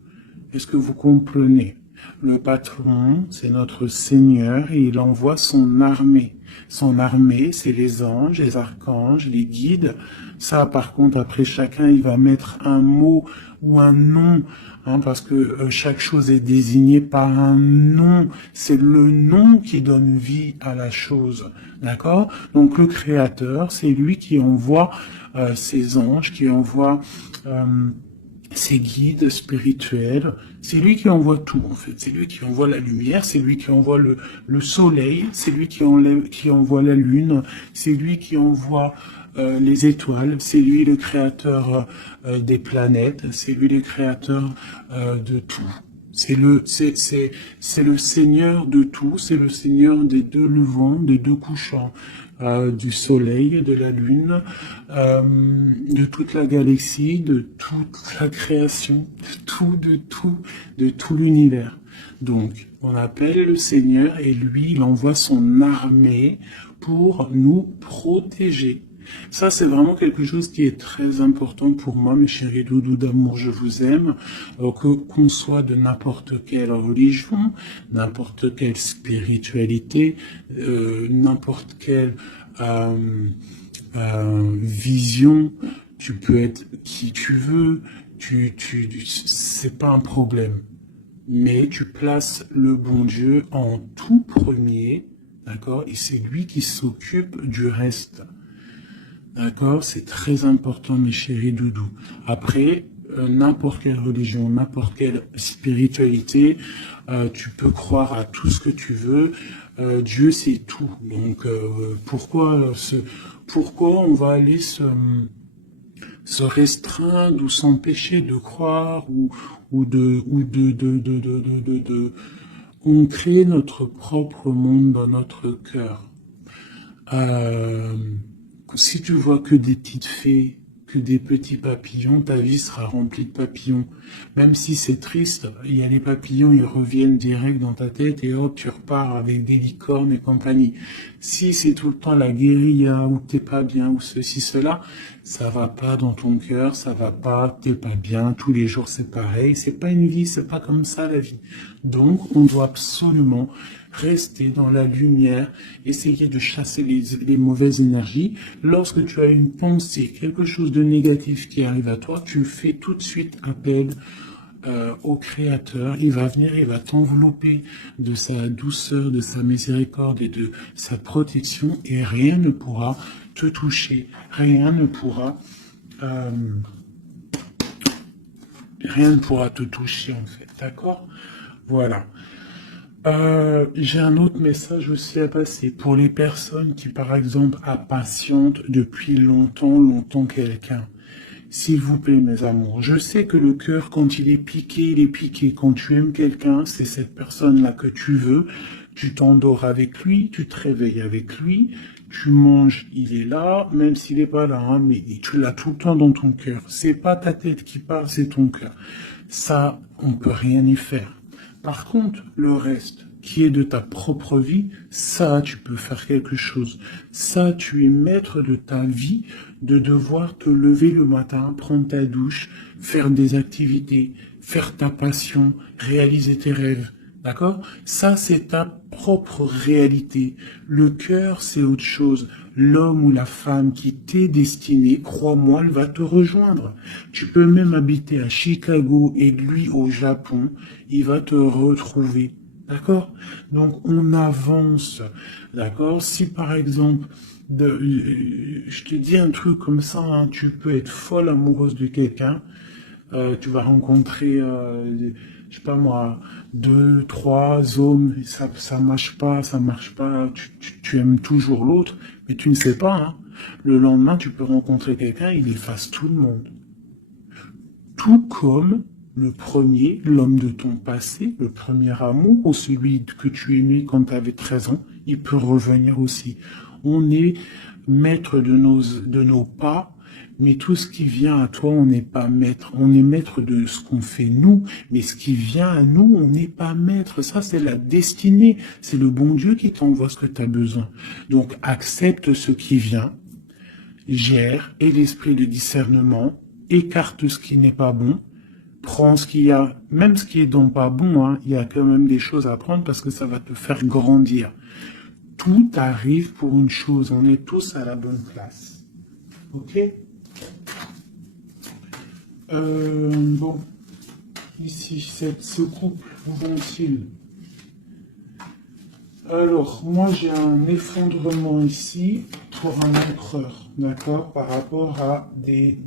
Est-ce que vous comprenez? Le patron, c'est notre Seigneur et il envoie son armée. Son armée, c'est les anges, les archanges, les guides. Ça, par contre, après chacun, il va mettre un mot ou un nom, hein, parce que chaque chose est désignée par un nom. C'est le nom qui donne vie à la chose. D'accord? Donc le Créateur, c'est lui qui envoie ses anges, qui envoie ses guides spirituels. C'est lui qui envoie tout, en fait. C'est lui qui envoie la lumière, c'est lui qui envoie le soleil, c'est lui qui envoie la lune, c'est lui qui envoie les étoiles, c'est lui le créateur des planètes, c'est lui le créateur de tout. C'est le Seigneur de tout, c'est le Seigneur des deux levants, des deux couchants, du soleil, de la lune, de toute la galaxie, de toute la création, de tout l'univers. Donc, on appelle le Seigneur et lui, il envoie son armée pour nous protéger. Ça, c'est vraiment quelque chose qui est très important pour moi, mes chéris doudous d'amour, je vous aime, qu'on soit de n'importe quelle religion, n'importe quelle spiritualité, n'importe quelle vision, tu peux être qui tu veux, c'est pas un problème. Mais tu places le bon Dieu en tout premier, d'accord, et c'est lui qui s'occupe du reste. D'accord, c'est très important, mes chéris doudous. Après, n'importe quelle religion, n'importe quelle spiritualité, tu peux croire à tout ce que tu veux. Dieu, c'est tout. Donc, pourquoi on va aller se restreindre ou s'empêcher de croire ou de on crée notre propre monde dans notre cœur. Si tu vois que des petites fées, que des petits papillons, ta vie sera remplie de papillons. Même si c'est triste, il y a les papillons, ils reviennent direct dans ta tête et hop, tu repars avec des licornes et compagnie. Si c'est tout le temps la guérilla, ou t'es pas bien, ou ceci, cela, ça va pas dans ton cœur, ça va pas, t'es pas bien, tous les jours c'est pareil, c'est pas une vie, c'est pas comme ça la vie. Donc, on doit absolument rester dans la lumière, essayer de chasser les mauvaises énergies. Lorsque tu as une pensée, quelque chose de négatif qui arrive à toi, tu fais tout de suite appel au Créateur. Il va venir, il va t'envelopper de sa douceur, de sa miséricorde et de sa protection, et rien ne pourra te toucher, rien ne pourra te toucher en fait, d'accord? Voilà. J'ai un autre message aussi à passer pour les personnes qui, par exemple, impatientent depuis longtemps quelqu'un. S'il vous plaît, mes amours, je sais que le cœur, quand il est piqué, il est piqué. Quand tu aimes quelqu'un, c'est cette personne-là que tu veux. Tu t'endors avec lui, tu te réveilles avec lui, tu manges, il est là, même s'il n'est pas là, hein, mais tu l'as tout le temps dans ton cœur. C'est pas ta tête qui parle, c'est ton cœur. Ça, on peut rien y faire. Par contre, le reste, qui est de ta propre vie, ça, tu peux faire quelque chose. Ça, tu es maître de ta vie, de devoir te lever le matin, prendre ta douche, faire des activités, faire ta passion, réaliser tes rêves. D'accord? Ça, c'est ta propre réalité. Le cœur, c'est autre chose. L'homme ou la femme qui t'est destiné, crois-moi, elle va te rejoindre. Tu peux même habiter à Chicago et lui au Japon, il va te retrouver. D'accord? Donc, on avance. D'accord? Si par exemple, je te dis un truc comme ça, hein, tu peux être folle amoureuse de quelqu'un, tu vas rencontrer, je sais pas moi, 2, 3 hommes, ça marche pas, tu aimes toujours l'autre, mais tu ne sais pas, hein. Le lendemain, tu peux rencontrer quelqu'un, il efface tout le monde. Tout comme le premier, l'homme de ton passé, le premier amour, ou celui que tu aimais quand tu avais 13 ans, il peut revenir aussi. On est maître de nos pas, mais tout ce qui vient à toi, on n'est pas maître. On est maître de ce qu'on fait nous, mais ce qui vient à nous, on n'est pas maître. Ça, c'est la destinée. C'est le bon Dieu qui t'envoie ce que tu as besoin. Donc, accepte ce qui vient, gère, et l'esprit de discernement, écarte ce qui n'est pas bon, prends ce qu'il y a, même ce qui est donc pas bon, hein, il y a quand même des choses à prendre parce que ça va te faire grandir. Tout arrive pour une chose, on est tous à la bonne place. Ok? Bon, ici, ce couple, où vont-ils? Alors, moi j'ai un effondrement ici pour un empereur, d'accord, par rapport à des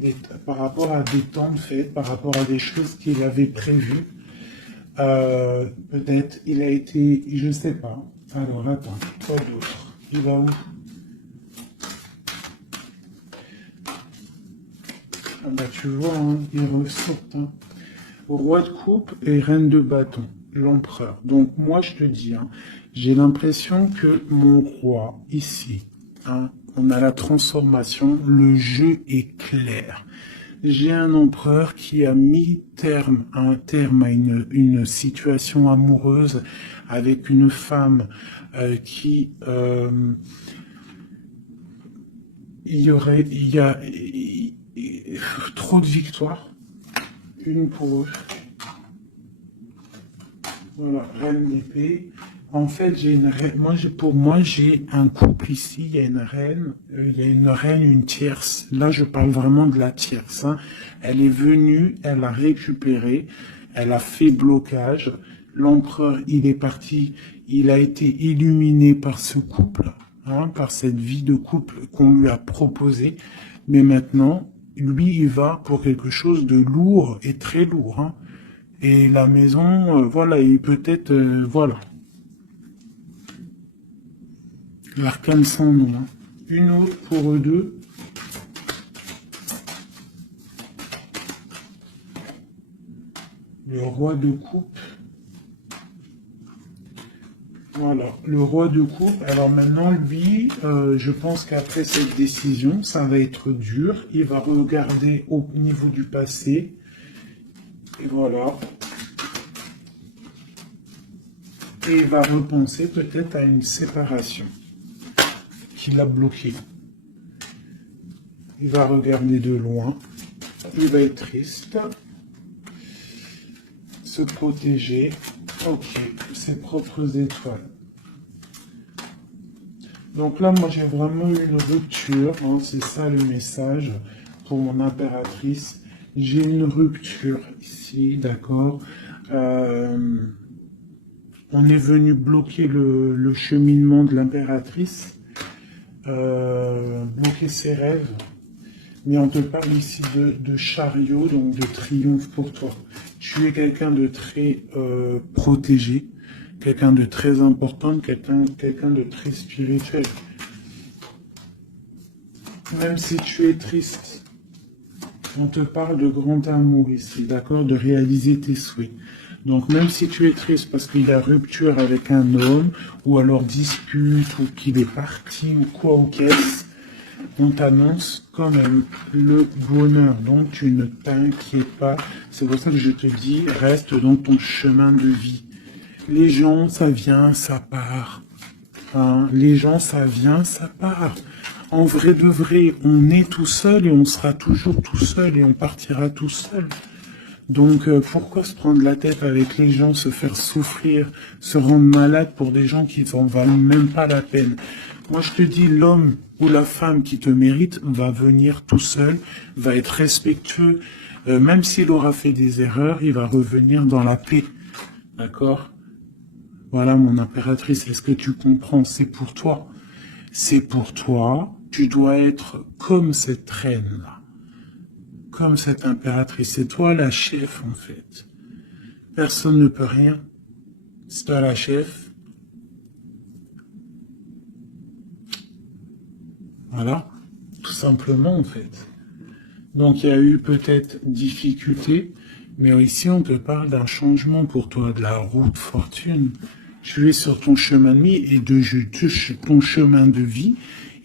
temps de fête, par rapport à des choses qu'il avait prévues. Peut-être il a été, je sais pas. Alors attends, quoi d'autre? Il va où? Ah bah tu vois, hein, il ressortent. Hein. Roi de coupe et reine de bâton, l'empereur. Donc moi je te dis, hein, j'ai l'impression que mon roi, ici, hein, on a la transformation, le jeu est clair. J'ai un empereur qui a mis un terme à une situation amoureuse avec une femme qui il y a trop de victoires, une pour eux. Voilà, reine d'épée. En fait, j'ai une reine. Pour moi, j'ai un couple ici. Il y a une reine, une tierce. Là, je parle vraiment de la tierce. Hein. Elle est venue, elle a récupéré, elle a fait blocage. L'empereur, il est parti. Il a été illuminé par ce couple, hein, par cette vie de couple qu'on lui a proposée. Mais maintenant, lui, il va pour quelque chose de lourd et très lourd. Hein. Et la maison, voilà, et peut-être, voilà. L'arcane sans nom. Hein. Une autre pour eux deux. Le roi de coupe. Voilà, le roi de coupe. Alors maintenant, lui, je pense qu'après cette décision, ça va être dur. Il va regarder au niveau du passé. Et voilà. Et il va repenser peut-être à une séparation qui l'a bloqué. Il va regarder de loin. Il va être triste. Se protéger. Ok, ses propres étoiles. Donc là, moi, j'ai vraiment eu une rupture. Hein, c'est ça le message pour mon impératrice. J'ai une rupture ici, d'accord. On est venu bloquer le cheminement de l'impératrice, bloquer ses rêves. Mais on te parle ici de chariot, donc de triomphe pour toi. Tu es quelqu'un de très protégé, quelqu'un de très important, quelqu'un de très spirituel. Même si tu es triste, on te parle de grand amour ici, d'accord, de réaliser tes souhaits. Donc même si tu es triste parce qu'il y a rupture avec un homme, ou alors dispute, ou qu'il est parti, ou quoi ou qu'est-ce, on t'annonce quand même le bonheur. Donc tu ne t'inquiètes pas. C'est pour ça que je te dis, reste dans ton chemin de vie. Les gens, ça vient, ça part. Hein, les gens, ça vient, ça part. En vrai de vrai, on est tout seul et on sera toujours tout seul et on partira tout seul. Donc pourquoi se prendre la tête avec les gens, se faire souffrir, se rendre malade pour des gens qui n'en valent même pas la peine. Moi je te dis, l'homme ou la femme qui te mérite va venir tout seul, va être respectueux, même s'il aura fait des erreurs, il va revenir dans la paix. D'accord? Voilà mon impératrice, est-ce que tu comprends? C'est pour toi. C'est pour toi. Tu dois être comme cette reine-là. Comme cette impératrice. C'est toi la chef, en fait. Personne ne peut rien. C'est toi la chef. Voilà. Tout simplement, en fait. Donc, il y a eu peut-être difficulté, Mais ici, on te parle d'un changement pour toi, de la route fortune. Tu es sur ton chemin de vie et ton chemin de vie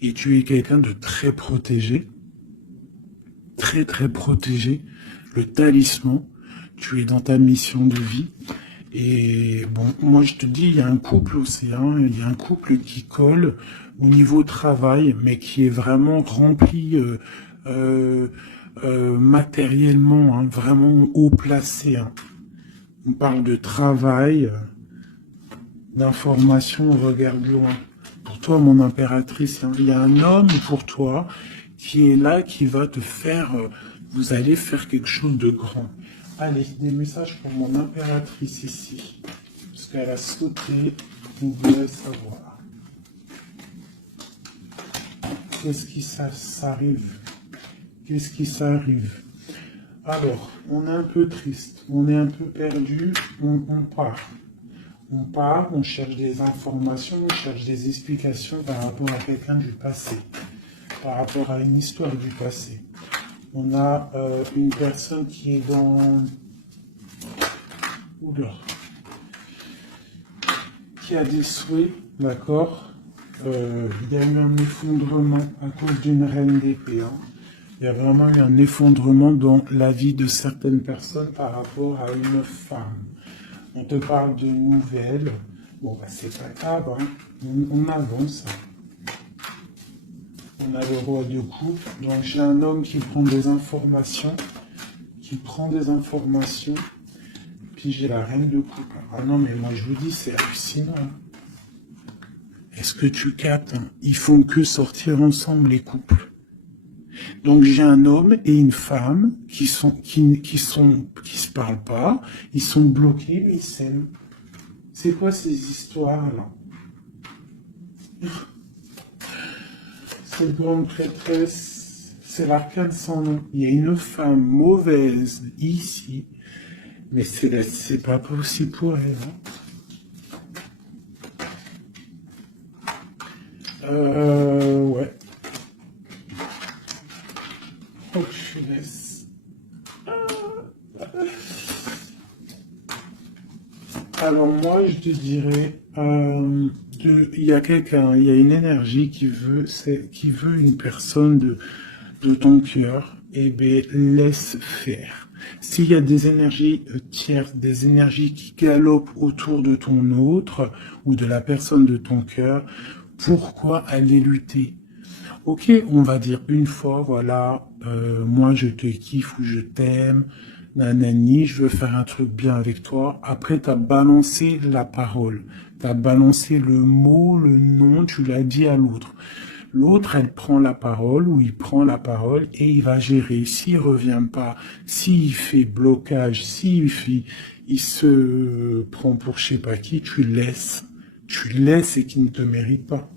et tu es quelqu'un de très protégé. Très, très protégé. Le talisman. Tu es dans ta mission de vie. Et bon, moi je te dis, il y a un couple aussi, hein, il y a un couple qui colle au niveau travail, mais qui est vraiment rempli euh, matériellement, hein, vraiment haut placé. Hein. On parle de travail, d'information, regarde loin. Pour toi, mon impératrice, hein, il y a un homme pour toi qui est là, qui va te faire, vous allez faire quelque chose de grand. Allez, des messages pour mon impératrice ici. Parce qu'elle a sauté, vous voulez savoir. Qu'est-ce qui s'arrive? Qu'est-ce qui s'arrive? Alors, on est un peu triste, on est un peu perdu, on part. On part, on cherche des informations, on cherche des explications par rapport à quelqu'un du passé, par rapport à une histoire du passé. On a une personne qui est dans... Oula. Qui a des souhaits, d'accord. Il y a eu un effondrement à cause d'une reine d'épée. Hein. Il y a vraiment eu un effondrement dans la vie de certaines personnes par rapport à une femme. On te parle de nouvelles. Bon, bah, c'est pas grave, hein. On avance. On a le roi de coupe. Donc, j'ai un homme qui prend des informations. Puis, j'ai la reine de coupe. Ah non, mais moi, je vous dis, c'est hallucinant. Est-ce que tu captes, hein? Ils font que sortir ensemble, les couples. Donc j'ai un homme et une femme qui se parlent pas, ils sont bloqués, mais ils s'aiment. C'est quoi ces histoires-là? Cette grande prêtresse, c'est l'arcane sans nom. Il y a une femme mauvaise ici, mais c'est pas possible pour elle. Ouais. Oh, punaise. Alors moi, je te dirais, il y a quelqu'un, il y a une énergie qui veut une personne de ton cœur. Eh bien, laisse faire. S'il y a des énergies tierces, des énergies qui galopent autour de ton autre ou de la personne de ton cœur, pourquoi aller lutter? Ok, on va dire une fois, voilà, moi je te kiffe ou je t'aime, nanani, je veux faire un truc bien avec toi. Après, tu as balancé la parole, tu as balancé le mot, le nom, tu l'as dit à l'autre. L'autre, elle prend la parole ou il prend la parole et il va gérer. S'il revient pas, s'il fait blocage, il se prend pour je sais pas qui, tu laisses. Tu laisses et qui ne te mérite pas.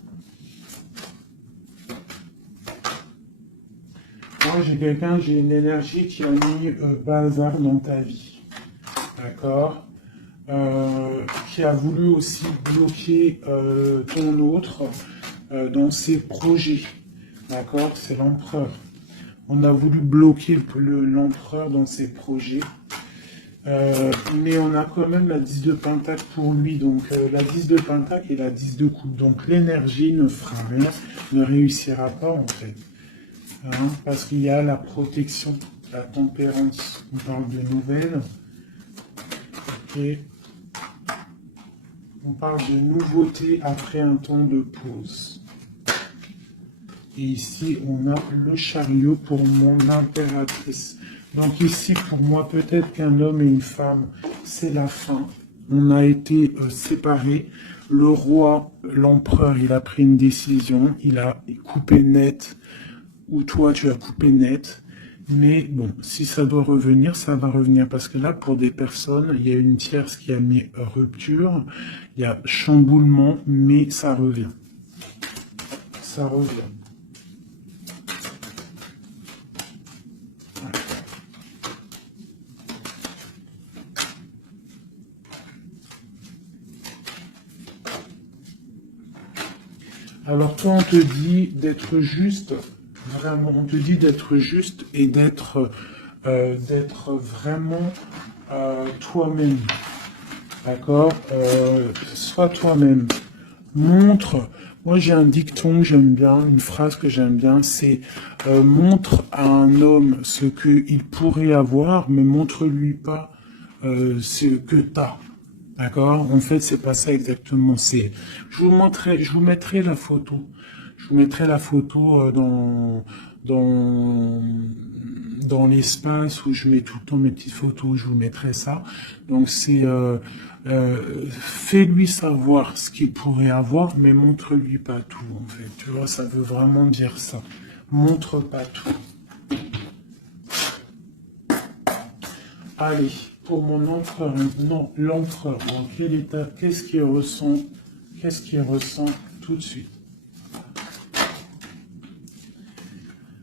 Moi, j'ai une énergie qui a mis bazar dans ta vie. D'accord, qui a voulu aussi bloquer ton autre dans ses projets. D'accord, c'est l'empereur. On a voulu bloquer l'empereur dans ses projets. Mais on a quand même la 10 de pentacle pour lui. Donc la 10 de pentacle et la 10 de coupe. Donc l'énergie ne fera rien, ne réussira pas en fait. Hein, parce qu'il y a la protection, la tempérance. On parle de nouvelles. Et on parle de nouveauté après un temps de pause. Et ici, on a le chariot pour mon impératrice. Donc ici, pour moi, peut-être qu'un homme et une femme, c'est la fin. On a été séparés. Le roi, l'empereur, il a pris une décision. Il a coupé net. Ou toi, tu as coupé net. Mais bon, si ça doit revenir, ça va revenir. Parce que là, pour des personnes, il y a une tierce qui a mis rupture. Il y a chamboulement, mais ça revient. Ça revient. Alors toi, on te dit d'être juste, vraiment, on te dit d'être juste et d'être d'être vraiment toi-même. D'accord, sois toi-même. Montre. Moi, j'ai un dicton que j'aime bien, une phrase que j'aime bien, c'est montre à un homme ce qu'il pourrait avoir, mais montre-lui pas ce que t'as. D'accord? En fait, c'est pas ça exactement. Je vous mettrai la photo. Je vous mettrai la photo dans, dans l'espace où je mets tout le temps mes petites photos. Je vous mettrai ça. Donc fais-lui savoir ce qu'il pourrait avoir, mais montre-lui pas tout. En fait, tu vois, ça veut vraiment dire ça. Montre pas tout. Allez, pour mon empereur, non, l'empereur, dans quel état, qu'est-ce qu'il ressent? Qu'est-ce qu'il ressent tout de suite?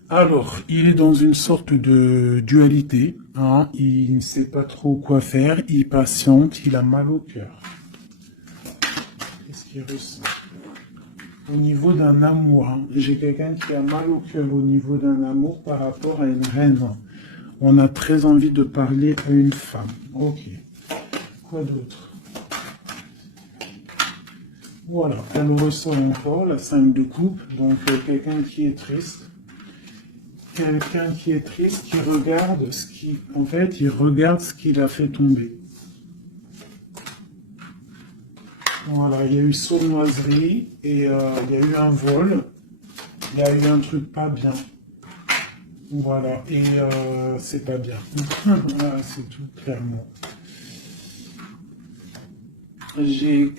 Alors, il est dans une sorte de dualité, hein, il ne sait pas trop quoi faire, il patiente, il a mal au cœur. Qu'est-ce qu'il ressent? Au niveau d'un amour, hein, j'ai quelqu'un qui a mal au cœur au niveau d'un amour par rapport à une reine. On a très envie de parler à une femme. Ok. Quoi d'autre? Voilà, elle ressent encore la 5 de coupe, donc quelqu'un qui est triste. Quelqu'un qui est triste, qui regarde ce qui... En fait, il regarde ce qu'il a fait tomber. Voilà, il y a eu sournoiserie, et il y a eu un vol, il y a eu un truc pas bien. Voilà, et c'est pas bien. Voilà, c'est tout, clairement. J'ai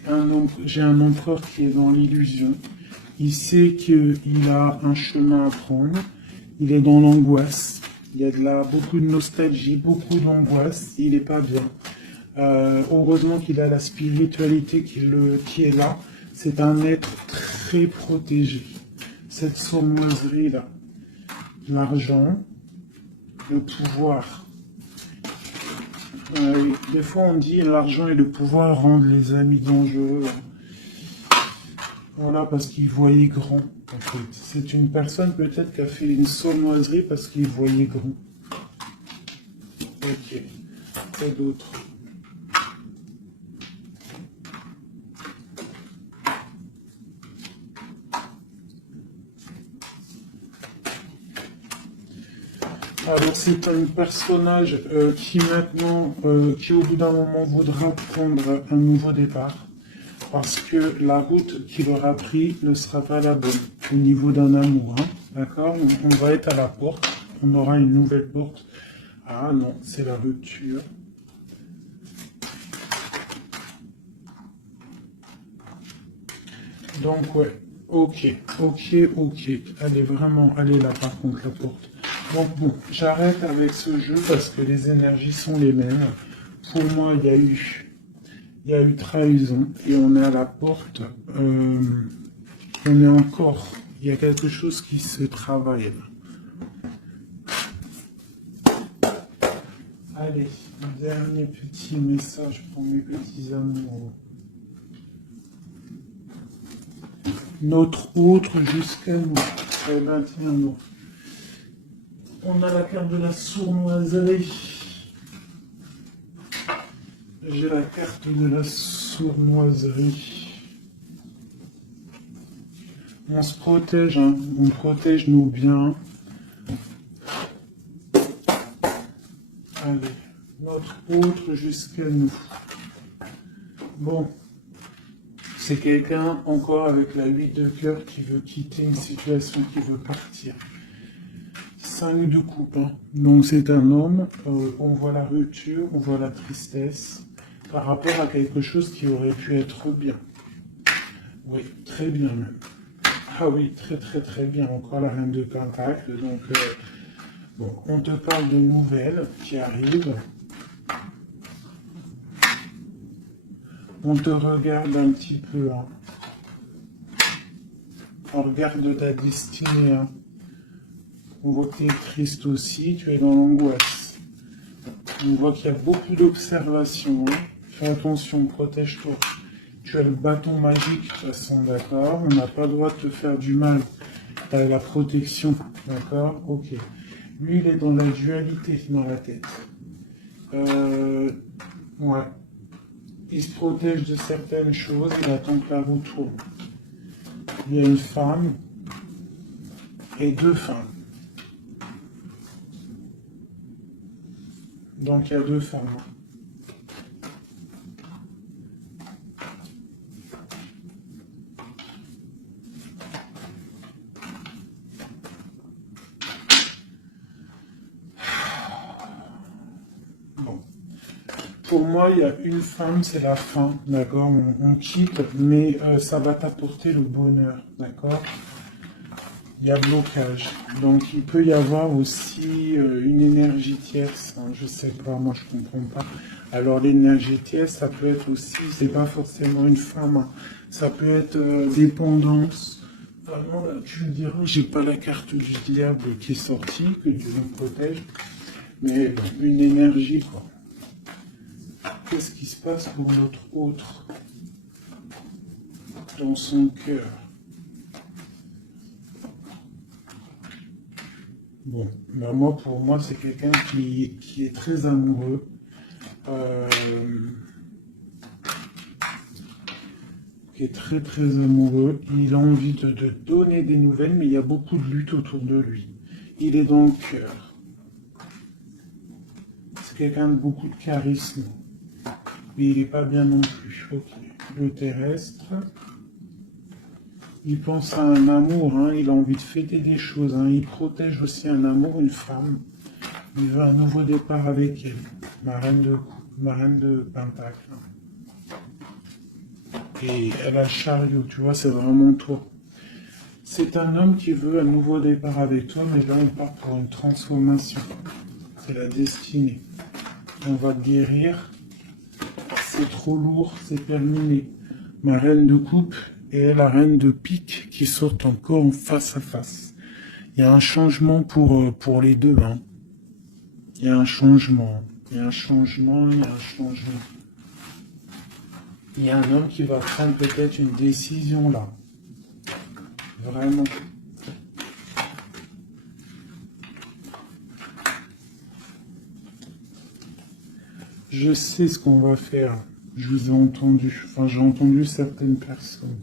un empereur qui est dans l'illusion. Il sait qu'il a un chemin à prendre. Il est dans l'angoisse. Il y a beaucoup de nostalgie, beaucoup d'angoisse. Il n'est pas bien. Heureusement qu'il a la spiritualité qui est là. C'est un être très protégé. Cette sournoiserie-là. L'argent, le pouvoir. Des fois, on dit l'argent et le pouvoir rendent les amis dangereux. Voilà, parce qu'il voyait grand, en fait. C'est une personne peut-être qui a fait une sournoiserie parce qu'il voyait grand. Ok. Quoi d'autre? Alors, c'est un personnage qui maintenant, qui au bout d'un moment voudra prendre un nouveau départ. Parce que la route qu'il aura pris ne sera pas la bonne au niveau d'un amour. Hein. D'accord? On va être à la porte. On aura une nouvelle porte. Ah non, c'est la rupture. Donc ouais, ok. Elle est là par contre la porte. Donc bon, j'arrête avec ce jeu parce que les énergies sont les mêmes. Pour moi, il y a eu trahison et on est à la porte. On est encore. Il y a quelque chose qui se travaille là. Allez, un dernier petit message pour mes petits amours. Notre autre jusqu'à nous. Eh ben tiens, non. On a la carte de la sournoiserie. J'ai la carte de la sournoiserie. On se protège, hein. On protège nos biens. Allez, notre autre jusqu'à nous. Bon, c'est quelqu'un encore avec la 8 de cœur qui veut quitter une situation, qui veut partir. 5 de coupe, hein. Donc c'est un homme, on voit la rupture, on voit la tristesse par rapport à quelque chose qui aurait pu être bien. Oui, très bien même. Ah oui, très bien. Encore la reine de Pentacle. Donc, bon, on te parle de nouvelles qui arrivent. On te regarde un petit peu. Hein. On regarde ta destinée. Hein. On voit que tu es triste aussi, tu es dans l'angoisse. On voit qu'il y a beaucoup d'observations. Hein. Fais attention, protège-toi. Tu as le bâton magique, de toute façon, d'accord? On n'a pas le droit de te faire du mal. Tu as la protection, d'accord? Ok. Lui, il est dans la dualité dans la tête. Ouais. Il se protège de certaines choses, il attend que la roue tourne. Il y a une femme et deux femmes. Donc il y a deux femmes. Bon. Pour moi, il y a une femme, c'est la fin, d'accord, on quitte, mais ça va t'apporter le bonheur, d'accord. Il y a blocage. Donc il peut y avoir aussi une énergie tierce, hein, je sais pas, moi je comprends pas. Alors l'énergie tierce, ça peut être aussi, c'est pas forcément une femme, hein. Ça peut être dépendance. Vraiment, là, tu me diras, j'ai pas la carte du diable qui est sortie, que Dieu nous protège, mais une énergie, quoi. Qu'est-ce qui se passe pour notre autre dans son cœur? Bon, ben moi, pour moi, c'est quelqu'un qui est très amoureux. Qui est très très amoureux. Il a envie de donner des nouvelles, mais il y a beaucoup de lutte autour de lui. Il est dans le cœur. C'est quelqu'un de beaucoup de charisme. Mais il n'est pas bien non plus. Ok. Le terrestre. Il pense à un amour, hein. Il a envie de fêter des choses. Hein. Il protège aussi un amour, une femme. Il veut un nouveau départ avec elle. Ma reine de Pentacle. Et elle a le chariot, tu vois, c'est vraiment toi. C'est un homme qui veut un nouveau départ avec toi, mais là on part pour une transformation. C'est la destinée. On va te guérir. C'est trop lourd, c'est terminé. Ma reine de coupe et la reine de pique qui sortent encore en face à face. Il y a un changement pour les deux. Hein. Il y a un changement. Il y a un changement, il y a un changement. Il y a un homme qui va prendre peut-être une décision là. Vraiment. Je sais ce qu'on va faire. Je vous ai entendu. Enfin, j'ai entendu certaines personnes.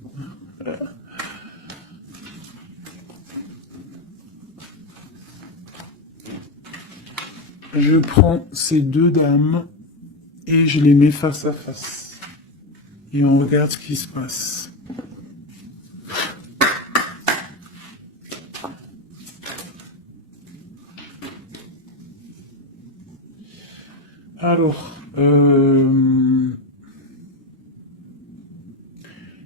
Je prends ces deux dames et je les mets face à face. Et on regarde ce qui se passe. Alors,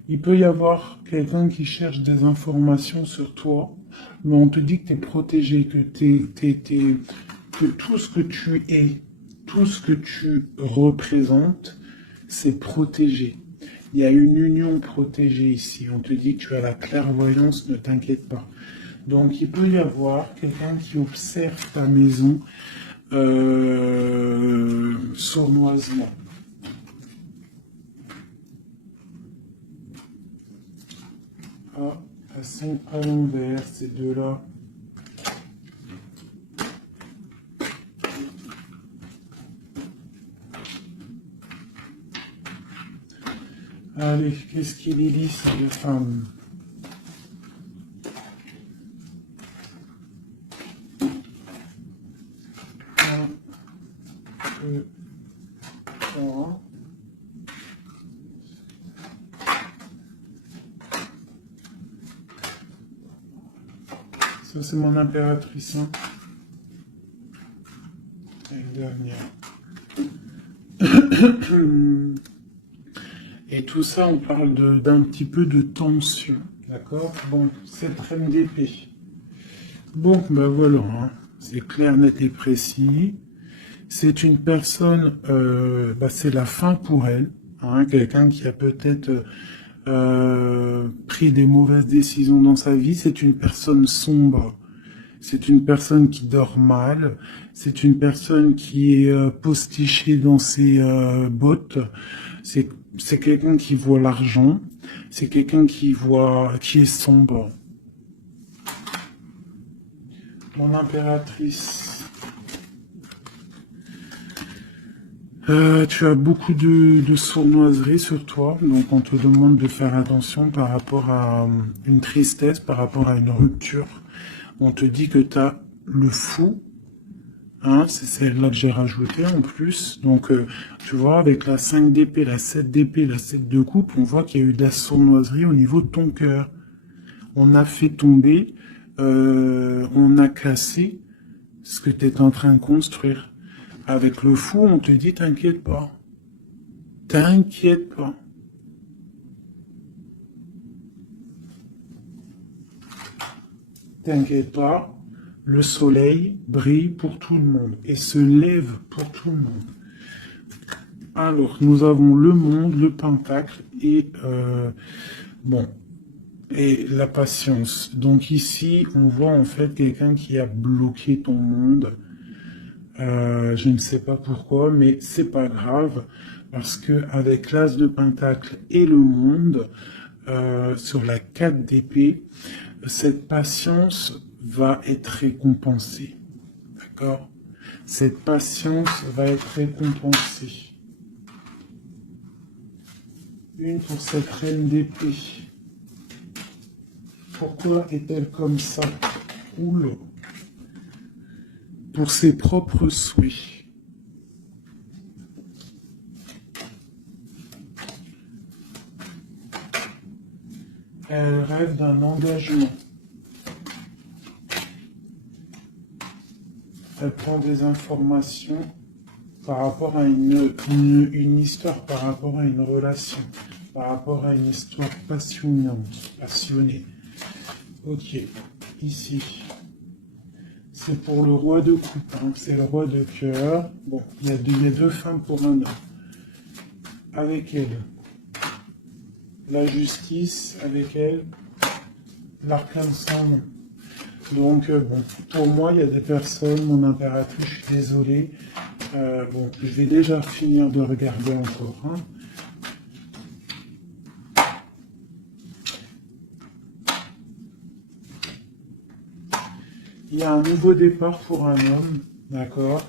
il peut y avoir quelqu'un qui cherche des informations sur toi, mais on te dit que tu es protégé, que tout ce que tu es, tout ce que tu représentes, c'est protégé. Il y a une union protégée ici. On te dit que tu as la clairvoyance, ne t'inquiète pas. Donc, il peut y avoir quelqu'un qui observe ta maison sournoisement. Ah, elles sont à l'envers, ces deux-là. Allez, qu'est-ce qu'il est dit, ces deux femmes? Un, deux, trois. Ça, c'est mon impératrice. Hein. Et une dernière. Et tout ça, on parle d'un petit peu de tension. D'accord? Bon, cette reine d'épée. Bon, ben voilà. Hein. C'est clair, net et précis. C'est une personne, c'est la fin pour elle. Hein, quelqu'un qui a peut-être pris des mauvaises décisions dans sa vie. C'est une personne sombre. C'est une personne qui dort mal. C'est une personne qui est postichée dans ses bottes. C'est quelqu'un qui voit l'argent. C'est quelqu'un qui est sombre. Mon impératrice, tu as beaucoup de sournoiserie sur toi, donc on te demande de faire attention par rapport à une tristesse, par rapport à une rupture. On te dit que tu as le fou, hein, c'est celle-là que j'ai rajoutée en plus. Donc, tu vois, avec la 5 d'épée, la 7 d'épée, la 7 de coupe, on voit qu'il y a eu de la sournoiserie au niveau de ton cœur. On a fait tomber, on a cassé ce que tu es en train de construire. Avec le fou, on te dit t'inquiète pas. T'inquiète pas. T'inquiète pas. Le soleil brille pour tout le monde et se lève pour tout le monde. Alors, nous avons le monde, le pentacle et bon, et la patience. Donc ici, on voit en fait quelqu'un qui a bloqué ton monde. Je ne sais pas pourquoi, mais c'est pas grave parce que avec l'as de pentacle et le monde sur la 4 d'épée, cette patience va être récompensée. D'accord? Cette patience va être récompensée. Une pour cette reine d'épée. Pourquoi est-elle comme ça? Oula. Pour ses propres souhaits. Elle rêve d'un engagement. Elle prend des informations par rapport à une histoire, par rapport à une relation, par rapport à une histoire passionnée. Ok, ici. C'est pour le roi de coupe, hein. C'est le roi de cœur. Bon, il y a deux femmes pour un homme. Avec elle, la justice, avec elle, l'arcane sans nom. Donc, bon, pour moi, il y a des personnes, mon impératrice, je suis désolé. Bon, je vais déjà finir de regarder encore. Hein. Il y a un nouveau départ pour un homme, d'accord.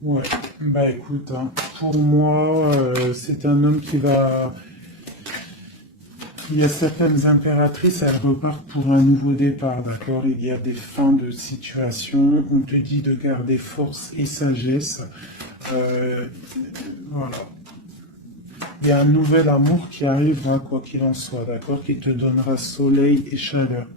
Ouais, bah écoute, hein, pour moi, c'est un homme qui va... Il y a certaines impératrices, elles repartent pour un nouveau départ, d'accord? Il y a des fins de situation, on te dit de garder force et sagesse. Voilà. Il y a un nouvel amour qui arrivera, quoi qu'il en soit, d'accord? Qui te donnera soleil et chaleur.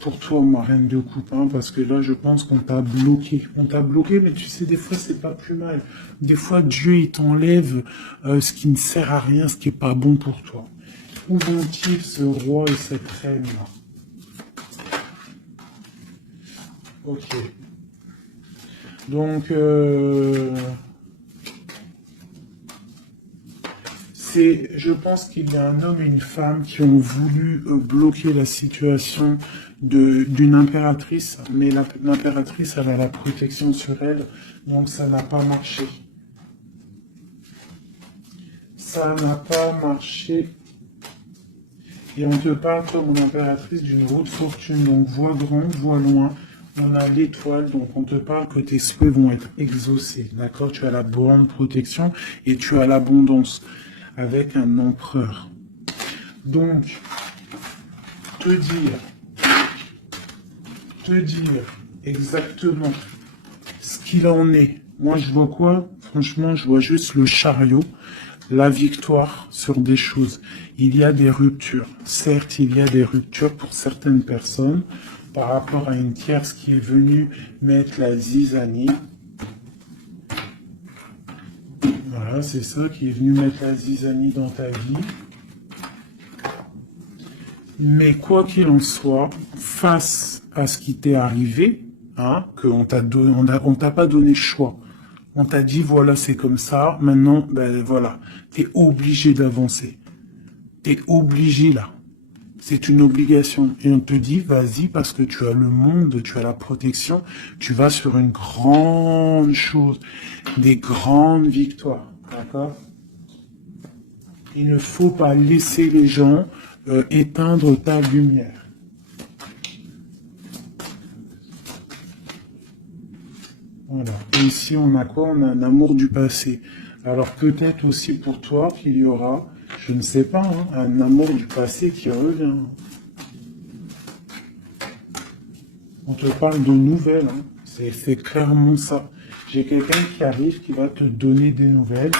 Pour toi, ma reine de coupe, hein, parce que là, je pense qu'on t'a bloqué. On t'a bloqué, mais tu sais, des fois, c'est pas plus mal. Des fois, Dieu, il t'enlève ce qui ne sert à rien, ce qui est pas bon pour toi. Où vont-ils, ce roi et cette reine-là? Ok. Donc, je pense qu'il y a un homme et une femme qui ont voulu bloquer la situation d'une impératrice, mais l'impératrice, elle a la protection sur elle, donc ça n'a pas marché. Ça n'a pas marché. Et on te parle, toi, mon impératrice, d'une route fortune, donc vois grand, vois loin. On a l'étoile, donc on te parle que tes souhaits vont être exaucés, d'accord? Tu as la bonne protection et tu as l'abondance avec un empereur. Donc, te dire exactement ce qu'il en est. Moi, je vois quoi? Franchement, je vois juste le chariot, la victoire sur des choses. Il y a des ruptures. Certes, il y a des ruptures pour certaines personnes par rapport à une tierce qui est venue mettre la zizanie. Voilà, c'est ça qui est venu mettre la zizanie dans ta vie. Mais quoi qu'il en soit, face à ce qui t'est arrivé, hein, qu'on t'a pas donné le choix. On t'a dit, voilà, c'est comme ça. Maintenant, ben voilà, t'es obligé d'avancer. T'es obligé là. C'est une obligation. Et on te dit, vas-y, parce que tu as le monde, tu as la protection, tu vas sur une grande chose, des grandes victoires. D'accord? Il ne faut pas laisser les gens éteindre ta lumière. Voilà. Et ici, on a quoi? On a un amour du passé. Alors peut-être aussi pour toi qu'il y aura, je ne sais pas, hein, un amour du passé qui revient. On te parle de nouvelles, hein. C'est clairement ça. J'ai quelqu'un qui arrive, qui va te donner des nouvelles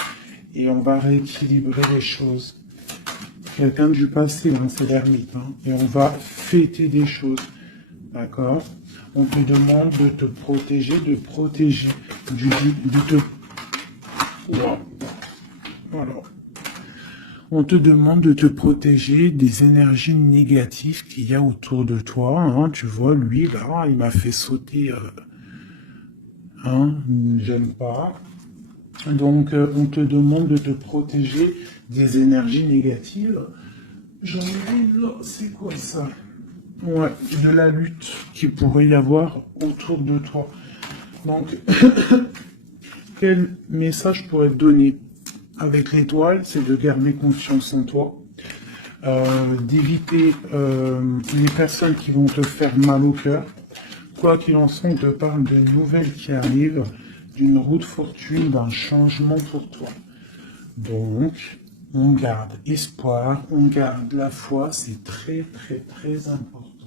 et on va rééquilibrer les choses. Quelqu'un du passé, hein, c'est l'ermite, hein, et on va fêter des choses. D'accord? On te demande de te protéger, de te... Voilà. On te demande de te protéger des énergies négatives qu'il y a autour de toi. Hein. Tu vois, lui, là, il m'a fait sauter. J'aime pas. Donc, on te demande de te protéger des énergies négatives. J'en ai une là, c'est quoi ça? Ouais, de la lutte qu'il pourrait y avoir autour de toi. Donc, quel message pourrait te donner avec l'étoile? C'est de garder confiance en toi, d'éviter les personnes qui vont te faire mal au cœur. Quoi qu'il en soit, on te parle de nouvelles qui arrivent, d'une route fortune, d'un changement pour toi. Donc, on garde espoir, on garde la foi, c'est très très très important.